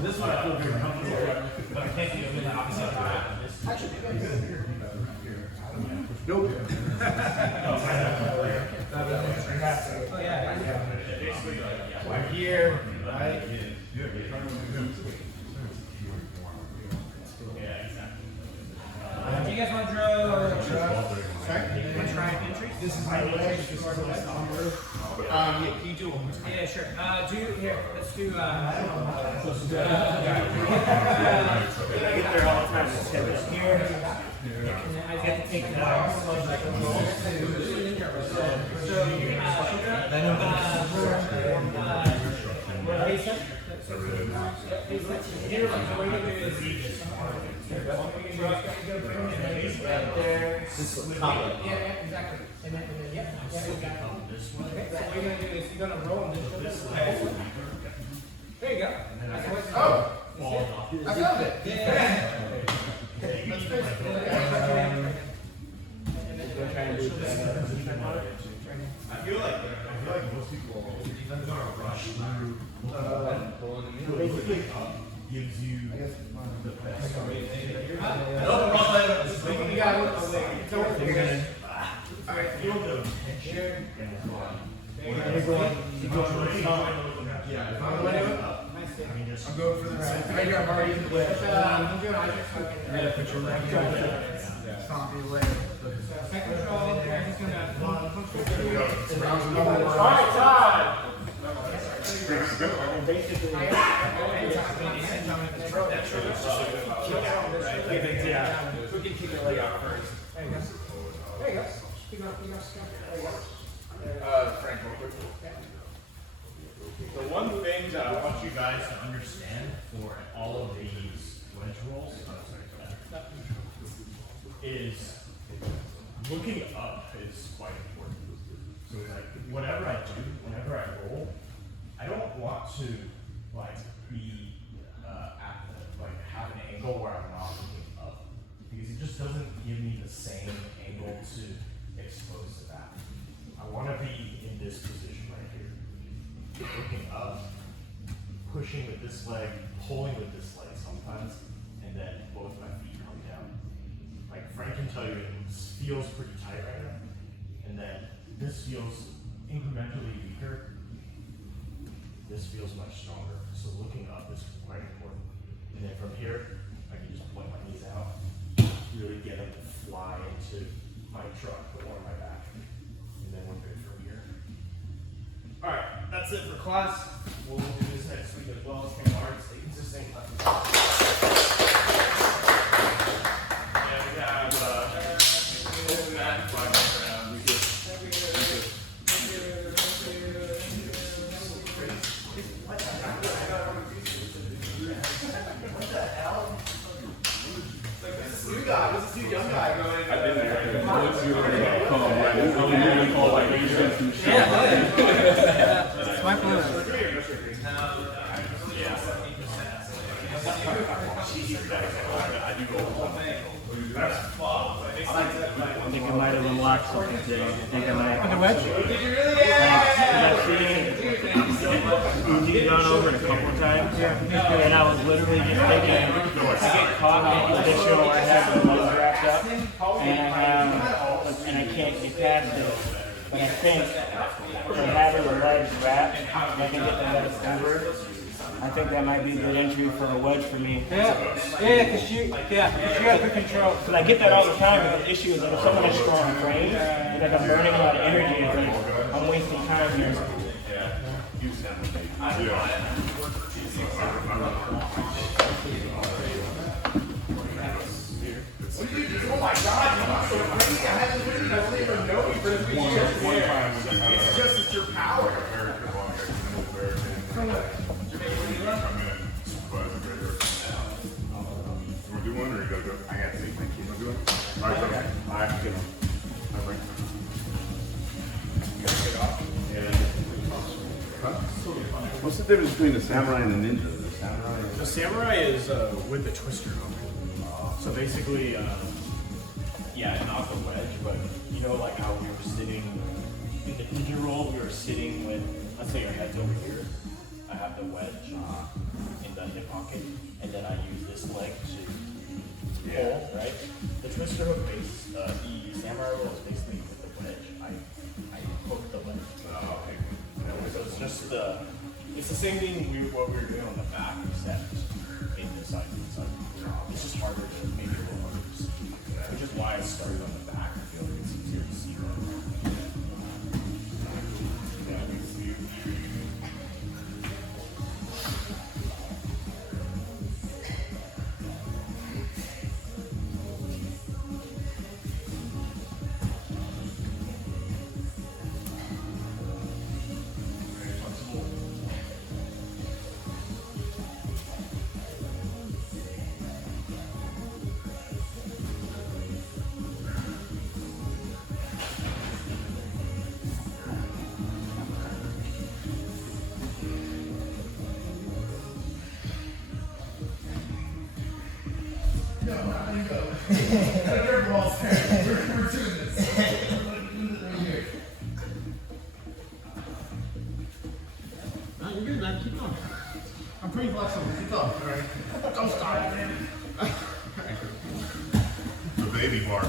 This one I feel very comfortable with, but I can't think of the opposite. Actually, nope. Oh yeah. We're here, right? Do you guys want to draw? Sorry? You want to try entries? This is my leg. This is my leg. Yeah, can you do one more time? Yeah, sure. Let's do, Get there all the time. It's here. I get to take the This is yeah, exactly. And then we got it. Okay, so what you're going to do is you're going to roll them this way. There you go. Oh! I found it! Yeah. I feel like most people are gonna rush through. Gives you the best. You got it. You're gonna. I feel the tension and it's yeah, if I'm going up, I mean, just I'm going for the right here. I'm already in the way. I'm doing I just You gotta put your leg in. Stomp your leg. second control. I'm just going to Round number one. All right, Todd. And basically, Yeah. We can kick your leg out first. There you go. There you go. You go. There you go. Frank, the one thing that I want you guys to understand for all of these wedge rolls is looking up is quite important. So like whatever I do, whenever I roll, I don't want to like be have an angle where I'm not looking up because it just doesn't give me the same angle to expose the back. I want to be in this position right here, looking up, pushing with this leg, pulling with this leg sometimes, and then both my feet come down. Like Frank can tell you, it feels pretty tight right now, and then this feels incrementally weaker. This feels much stronger. So looking up is quite important. And then from here, I can just point my knees out, really get them to fly into my truck or my back. And then we're good from here. All right, that's it for class. We'll do this next week as well. It's hard. Stay consistent. Yeah, we have open mat, 5 minute round. This is young guy going. I've been there. It's my plan. I think I might have unlocked something today. I think I might have. The wedge? Did you really? Yeah. I've seen gone over it a couple of times, and I was literally just thinking, I get caught in a position where I have the legs wrapped up, and I can't get past it. But I think for having the legs wrapped, I can get the legs over. I think that might be a good entry for a wedge for me. Because you have the control. Because I get that all the time, but the issue is that if someone has strong frames, it's like I'm burning a lot of energy, it's like I'm wasting time here. Oh my God, you're so crazy. I don't even know you for 3 years. It's just it's your power. Do one or you gotta go? I gotta see. Thank you. You wanna do it? All right, okay. I have to get them. All right. What's the difference between the samurai and the ninja? The samurai is with the twister hook. So basically, yeah, not the wedge, but you know, like how we were sitting in the ninja roll, we were sitting with, let's say your head's over here. I have the wedge in the hip pocket, and then I use this leg to pull, right? The twister hook base, the samurai roll is basically with the wedge. I hook the wedge. So it's just it's the same thing what we were doing on the back, except in the side. It's just harder to make it roll harder, which is why I started on the back. I feel like it's easier to see that. You're good, man. Keep going. I'm pretty flexible. Keep going. All right. Don't stop. The baby bark.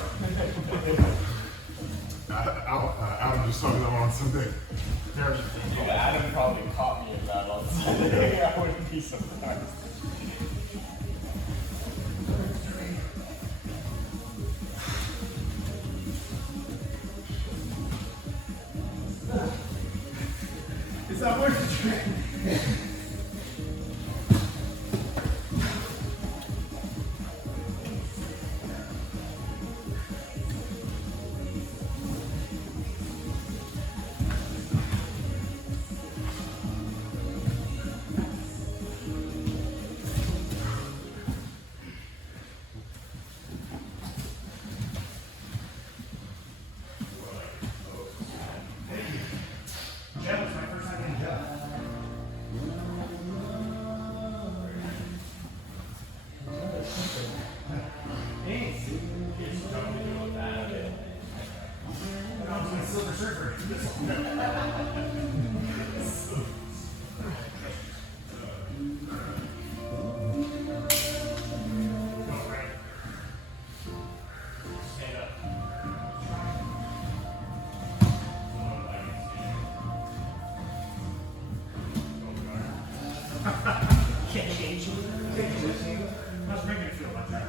Adam just saw that on Sunday. Dude, Adam probably caught me in that on Sunday. I wouldn't be surprised. It's not worth the trip. How's it making you feel about that?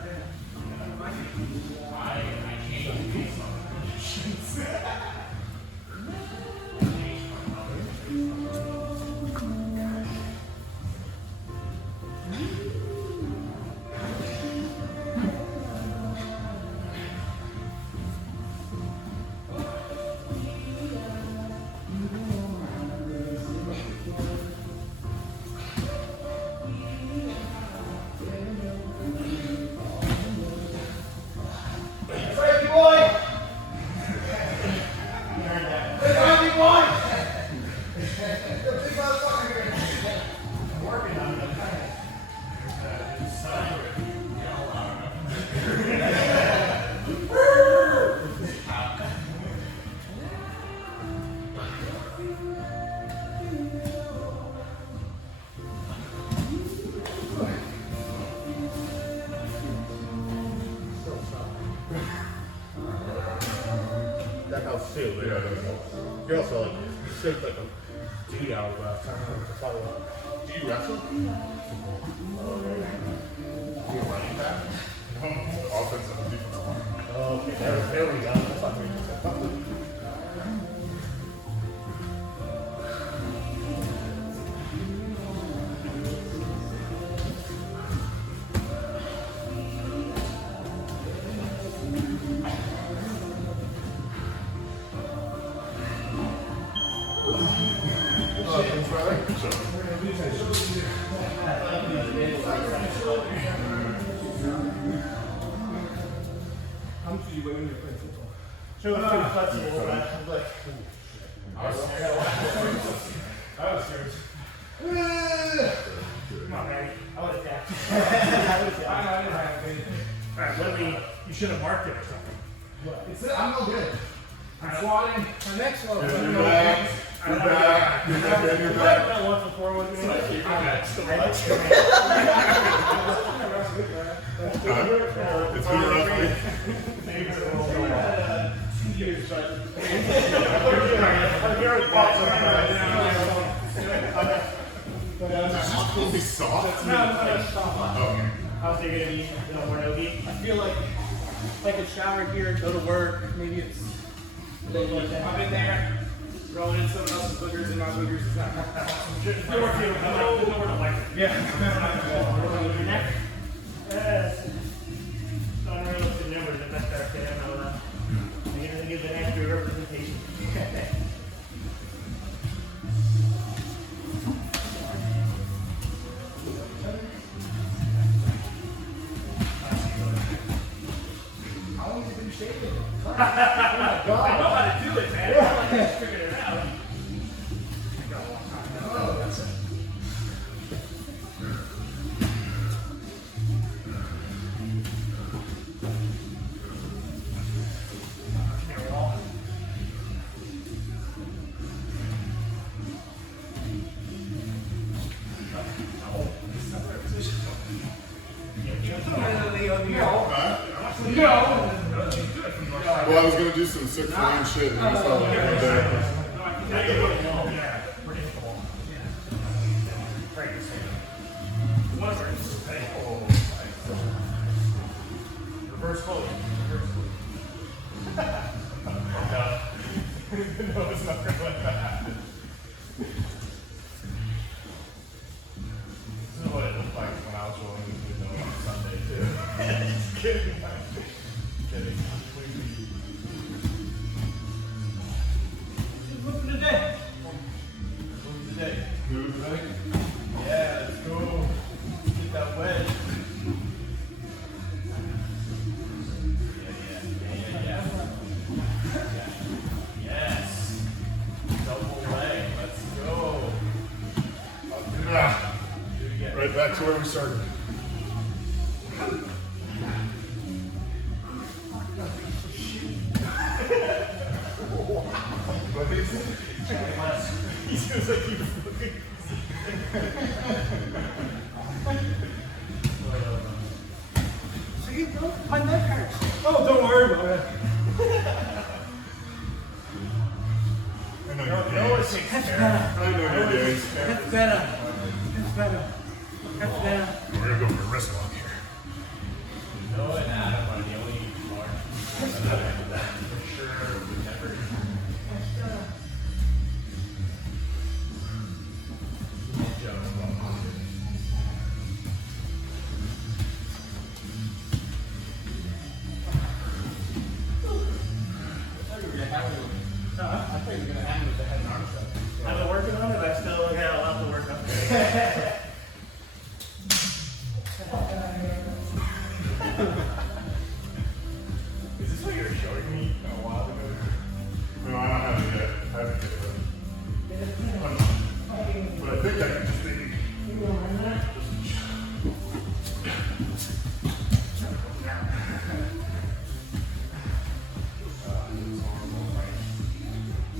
That helps too. But you're also like shaped like a dude hourglass. I don't know what to tell you. Do you wrestle? Do you running back? Offensive and defensive line. Oh, okay. There we go. That's not very good. How much did you weigh when you were playing football? So it's pretty flexible, but I'm like, I was serious. come on, Barry. I would attack. I didn't have anything. Alright, what do you should have marked it or something. I'm no good. I'm squatting. My next one. You're back. You're back. You're back. You're back. That once before was me. It's been roughly. Will be soft. Oh. How's it gonna be? Where it'll be? I feel like if I could shower here, go to work, maybe it's I'm in there, throwing in someone else's boogers and my boogers is not Your neck? Unrealistic numbers, if that's fair to them. I'm going to give an accurate representation. How long have you been shaving? I know how to do it, man. It's not like I just figured it out. Well, I was gonna do some 6 lane shit and I saw that one there. Yeah, predictable. Practice. Reverse flow. Reverse flow. No, it's not quite like that. This is what it looked like when I was rolling with you on Sunday too. Just kidding. Kidding. moving today. Move today. Move today. Yeah, let's go. Get that wedge. Yeah. Yes. Double leg. Let's go. Yeah. Do it again. Right back to where we started. But these He feels like you fucking. So you know, my neck hurts. Oh, don't worry about it. I know No one takes That's care. better. I know your days. That's better. That's better. That's better. We're gonna go for a wrist lock here. Noah and Adam are the only large people that for sure would never. Jokes about politics. I've been working on it, but I still got a lot to work on. Is this what you were showing me a while ago? No, I don't have it yet. I haven't yet. But I think I can just think.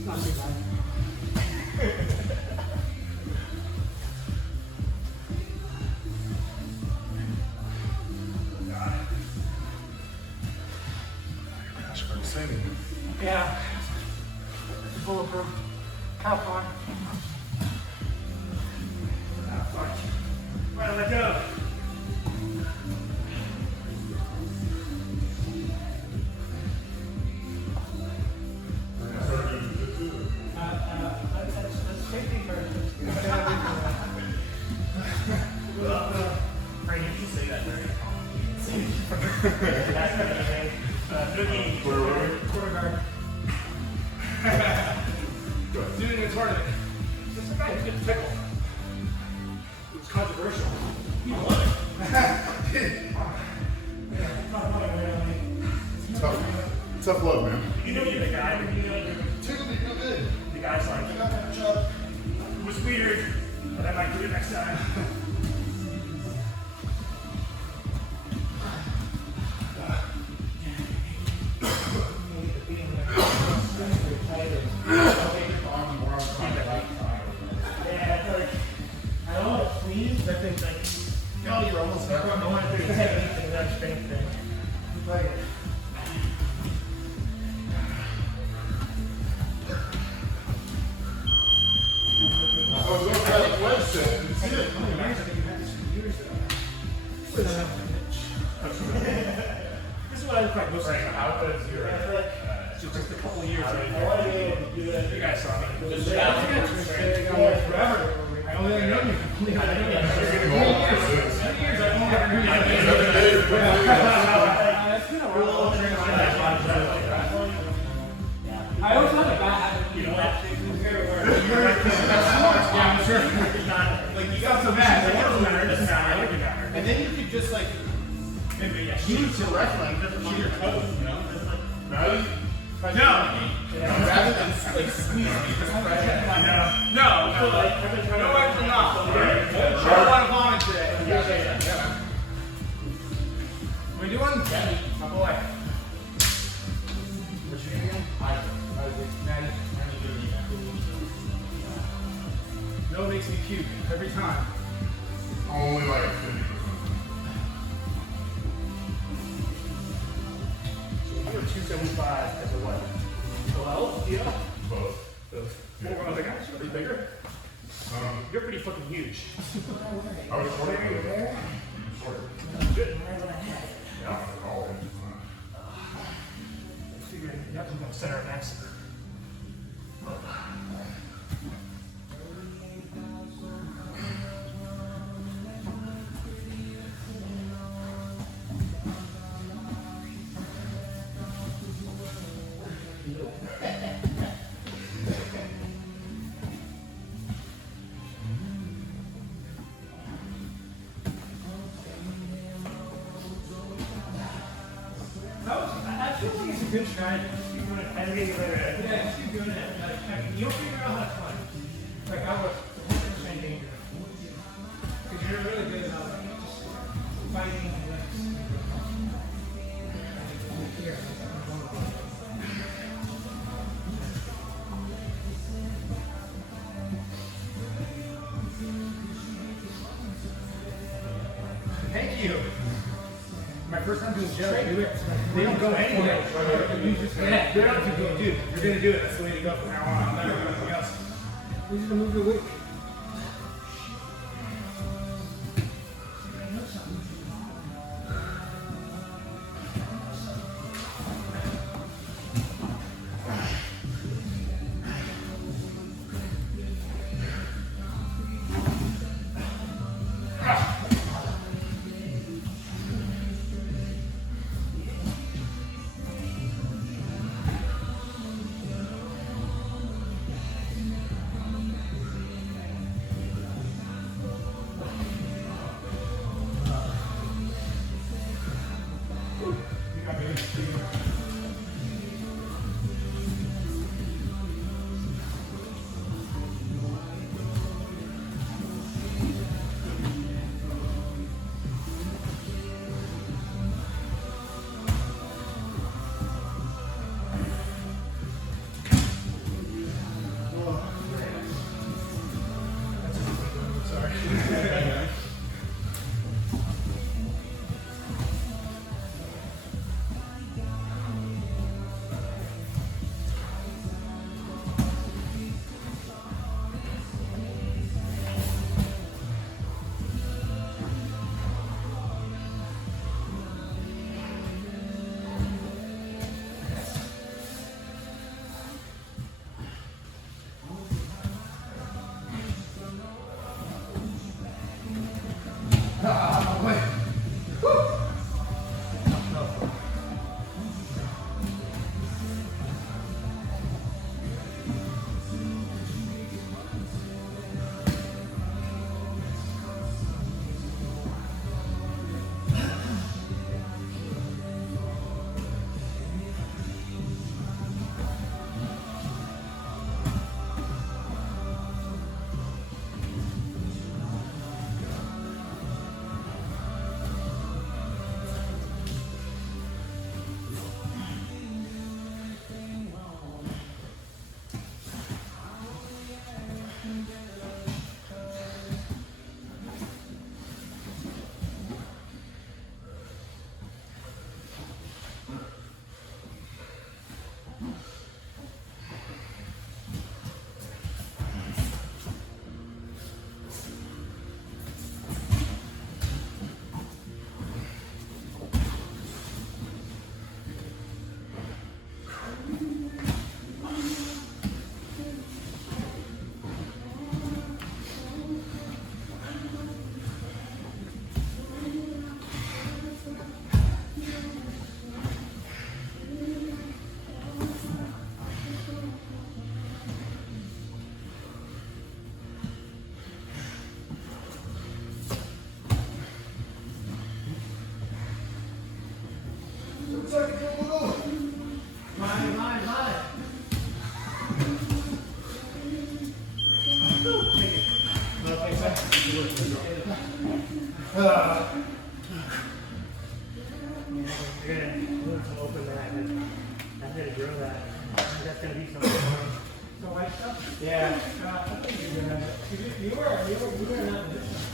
Not too bad. Gosh, I'm saying. Yeah. Bulletproof. How far? Well, let go. Safety first. Frank, you should say that very That's gonna be great. Doogie. Quarter guard. Dude in the tournament. This guy is getting tickled. It was controversial. Tough love, man. You know you're the guy, but you know Typically, real good. the guy's like, it was weird, but I might do it next time. Yeah, it's like, I don't want to squeeze, but it's like, No, you're almost there. I don't want to do technique and that strength thing. Like it. I was looking at the website. Did you see it? This is what I look like most of the time. How does your Just a couple of years. How I did want to be able to do that. You guys saw me. Forever. I only know you completely. You're getting old. I always have a bad habit. You know what? Yeah, I'm sure. Like you got some mad. It doesn't matter. It doesn't matter. It doesn't matter. And then you could just like Maybe yeah. Shoot to wrestling. Doesn't shoot your toes. You know. Right? rather than like squeeze me. No. So like I've been trying to. No extra knock. I don't want to vomit today. Yeah. What are you doing? My boy. What's your name again? Maddie. No makes me puke every time. Only like 50%. You were 275 as a what? 12? Yeah. Both. What were other guys? Are they bigger? You're pretty fucking huge. I was shorter. Good. Yeah, all in. I figured you have to go center of mass. I feel like it's a good strategy. Keep doing it. I think it's better. Yeah, just keep doing it. Like, you'll figure out how to fight. Like, I was 100% danger. Because you're really good about like, just fighting and like, here. Thank you. My first time doing gel, they don't go anywhere. You just, yeah, they're not to go, dude. You're gonna do it. That's the way to go from now on. I'm not doing anything else. We're just gonna move your weight. You're gonna move to open that and I'm gonna grow that. That's gonna be something. The white stuff? Yeah. I think you're gonna have it. You were not this one.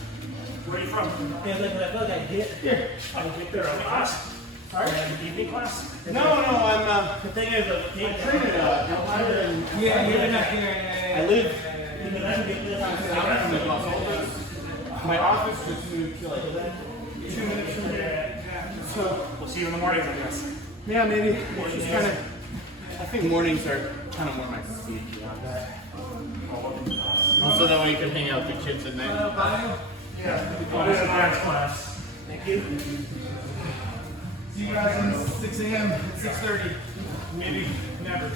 Where are you from? Yeah, like, I feel like I get here. I get there a lot. Sorry? Evening class? No, I'm, The thing is, I train at, Yeah, you're not here. I live, because I can get this. I'm in Los Angeles. My office just moved to like 2 minutes from here. So, We'll see you in the morning, I guess. yeah, maybe. Just kind of, I think mornings are kind of more my speed. Also, that way you can hang out with the kids at night. What is a dance class? Thank you. See you guys at 6 a.m. at 6:30. Maybe never.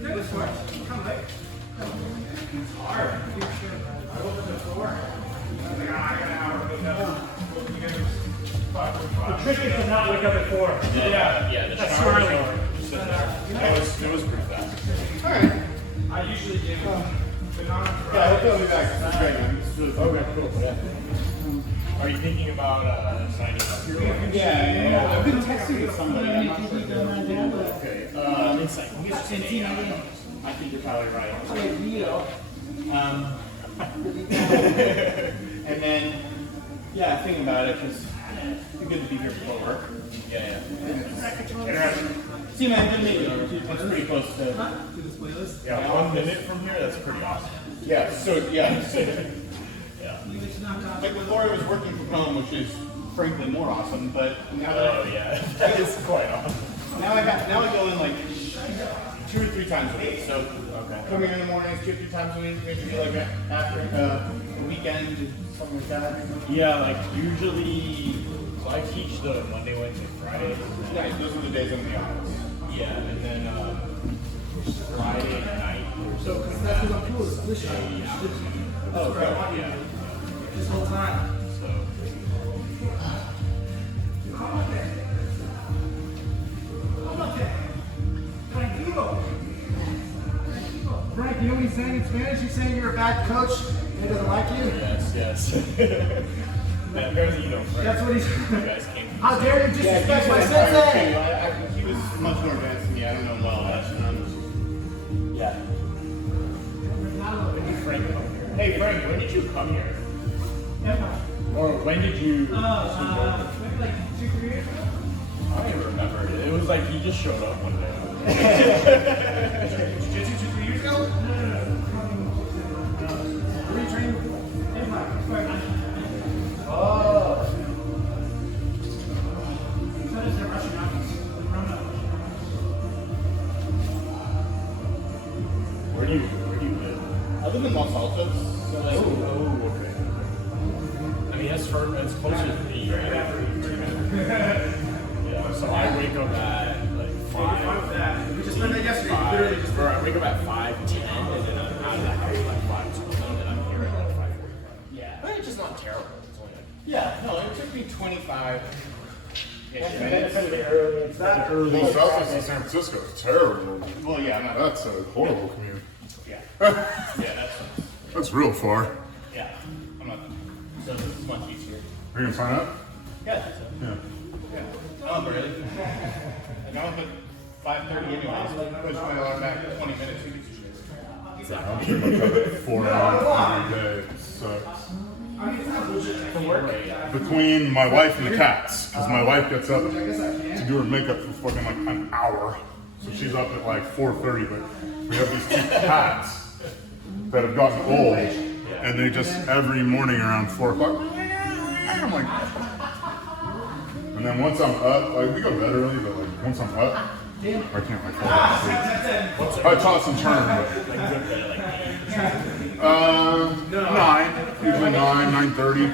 No, it's fine. Come late. It's hard. I opened the door. I was like, I got an hour to wake up. You guys are 5:45. The trick is to not wake up at 4. Yeah, That's too early. It was pretty fast. Alright. I usually do. But not on Yeah, I hope they'll be back. That's great, man. It's really cool. Okay, cool. Yeah. Are you thinking about signing up? Yeah, I've been texting with somebody. I'm not sure. Okay. I think you're probably right. And then, Yeah, think about it, because it's good to be here before work. Yeah. See, man, good meeting you. That's pretty close to. Yeah, 1 minute from here, that's pretty awesome. Yeah, so, yeah. Like when Lori was working from home, which is frankly more awesome, but now Oh yeah, that is quite awesome. now I go in like 2 or 3 times a week. So come here in the mornings, 2 or 3 times a week, maybe like after the weekend, something like that. Yeah, like usually, so I teach the Monday, Wednesday, Friday. Yeah, those are the days I'm in the office. Yeah, and then Friday night or so. That's because I'm cool. It's delicious. Oh, okay, yeah. This whole time. So. Frank, you know what he's saying in Spanish? He's saying you're a bad coach and he doesn't like you? Yes. Man, apparently you don't. That's what he's. You guys came. How dare you disrespect my He sensei? was much more advanced than me. I don't know well. Yeah. Frank, come here. Hey Frank, when did you come here? Or when did you? Maybe like 2-3 years ago. I don't even remember. It was like he just showed up one day. Jiu-jitsu 2-3 years ago? No. Were you training before? Oh. So does the Russian office. Where do you live? I live in Los Altos, so like. Oh, okay. I mean, that's closer to me, right? Yeah, so I wake up at like 5. We just spent that yesterday. 5, Literally just. or I wake up at 5:10, and then I'm out of the house at 5:20, and I'm here at like 5:45. Yeah. But it's just not terrible. It's only like Yeah, no, it took me 25. Early. It's not early. Well, Southeast in San Francisco is terrible. Well, yeah, I'm not. That's a horrible commute. Yeah. Yeah, That's real far. yeah. I'm not. So this is much easier. Are you gonna sign up? Yeah, I think so. Yeah. Yeah. I'm ready. And I'm at 5:30 anyways. Push my alarm back 20 minutes. We get to shit. I'm pretty much up at 4 hours every day. It sucks. From work? Between my wife and the cats, because my wife gets up to do her makeup for fucking like an hour. So she's up at like 4:30, but we have these 2 cats that have gotten old, and they just every morning around 4 o'clock. I'm like, and then once I'm up, like we go to bed early, but like once I'm up, I can't like fall asleep. I toss and turn, but like good at like 9, usually 9:30.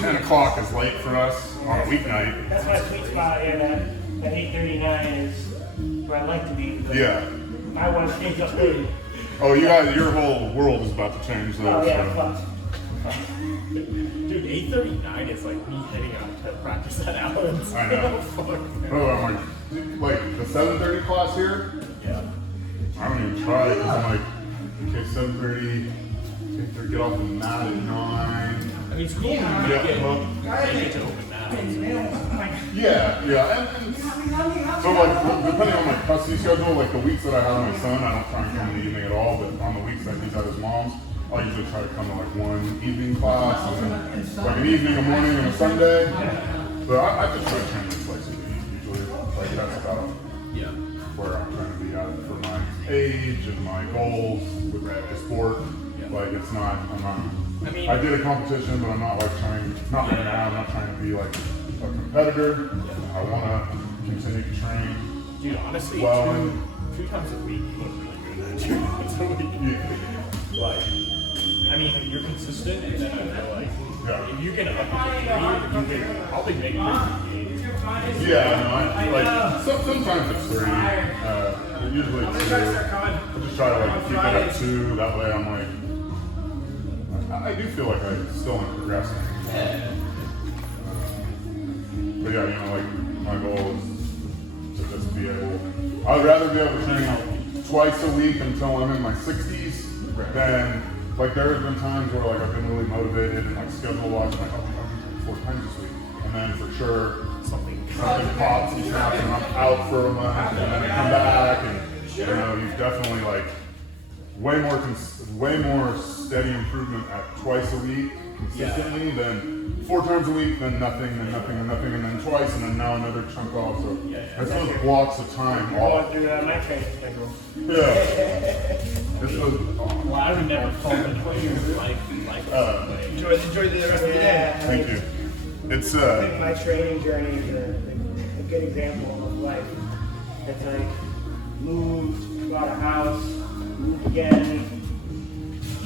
10 o'clock is late for us on a weeknight. That's my sweet spot, yeah, that 8:39 is where I like to be. But Yeah. I want to stay up early. Oh, you guys, your whole world is about to change though. Oh, yeah, So. fuck. Dude, 8:39 is like me heading out to practice at Allen's. I know. Fuck, man. Oh, I'm like the 7:30 class here. Yeah. I don't even try because I'm like, okay, 7:30. Get off the mat at 9. I mean, it's cool. Yeah, well, I get to open that. yeah. And so like, depending on my custody schedule, like the weeks that I have my son, I don't try and come in the evening at all. But on the weeks that he's at his mom's, I usually try to come to like one evening class, and then like an evening, a morning, and a Sunday. But I just try to train like twice a week usually. Like that's about where I'm trying to be at for my age and my goals with the sport. Like it's not, I did a competition, but I'm not like not right now, I'm not trying to be like a competitor. I want to continue to train. Dude, honestly, Well, 2 times a week you look really good at 2 times a week. Yeah. Like, I mean, you're consistent, and then I feel like Yeah. if you can up it to 3, you can probably make it. Yeah, no, like sometimes it's 3. Usually it's 2. I just try to like keep it at 2. That way I'm like, I do feel like I still am progressing. But yeah, you know, like my goal is to just be able. I would rather be able to train twice a week until I'm in my 60s than like there have been times where like I've been really motivated and like schedule wise, like I'll be training 4 times this week, and then for sure something pops and snaps and I'm out for a month and then I come back and you know you've definitely like way more steady improvement at twice a week consistently, then 4 times a week, then nothing, then nothing, and nothing, and then twice, and then now another chunk off. So it's those blocks of time off. Going through my training schedule. Yeah. It's those, Well, I would never call it like Enjoy the rest of the day. thank you. It's I think my training journey is a good example of life. It's like moved, bought a house, moved again,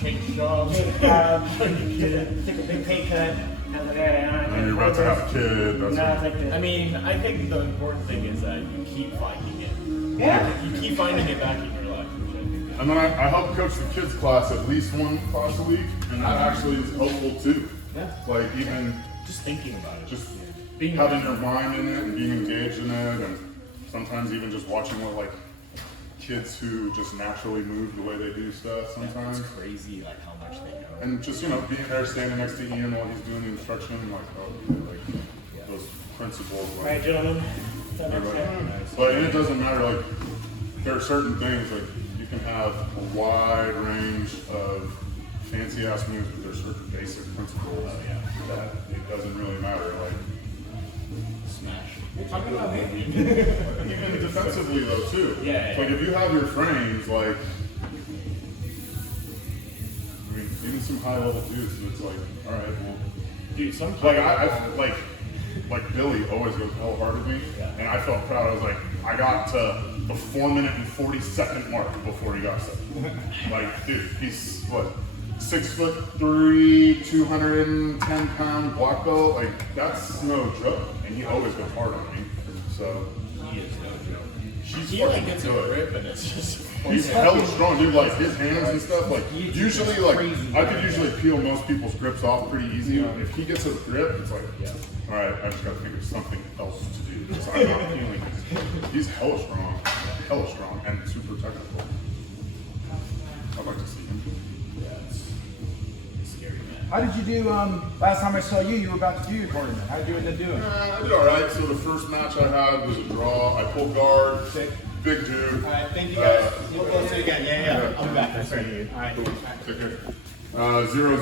change jobs. changed jobs, took a big pay cut. I was like, and you're about to have a kid. That's Now it's like this. I mean, I think the important thing is that you keep finding it. Yeah. You keep finding it back in your life, which I think is And then I help coach the kids class at least 1 class a week, and that actually is helpful too. Yeah. Like even just thinking about it. just being having your mind in it and being engaged in it, and sometimes even just watching what like kids who just naturally move the way they do stuff sometimes. It's crazy like how much they know. And just, you know, being there standing next to Ian while he's doing the instruction, like, oh, yeah, like those principles. All right, Like, gentlemen. Till next time. but it doesn't matter, like, there are certain things, like, you can have a wide range of fancy ass moves, but there's certain basic principles that it doesn't really matter. Like, Smash. even defensively, though, too. Yeah. Like, if you have your frames, like, I mean, even some high level dudes, it's like, all right, well, Dude, some like I like Billy always goes hell hard at me, and I felt proud. I was like, I got to the 4-minute and 40-second mark before he got set. Like, dude, he's what, 6'3", 210-pound black belt. Like, that's no joke, and he always goes hard on me. So he is no joke. she's He like fucking gets a good. grip and it's just He's hella strong, dude. Like his hands and stuff. Like usually, like I could usually peel most people's grips off pretty easy. If he gets a grip, it's like, all right, I just got to think of something else to do because I'm not feeling it. He's hella strong, and super technical. I'd like to see him. scary, man. How did you do? Last time I saw you, you were about to do your tournament. How did you end up doing? I did all right. So the first match I had was a draw. I pulled guard. Big dude. All right, thank you guys. We'll see you again. Yeah. I'll be back. Nice meeting you. All right. Take care. 0-0.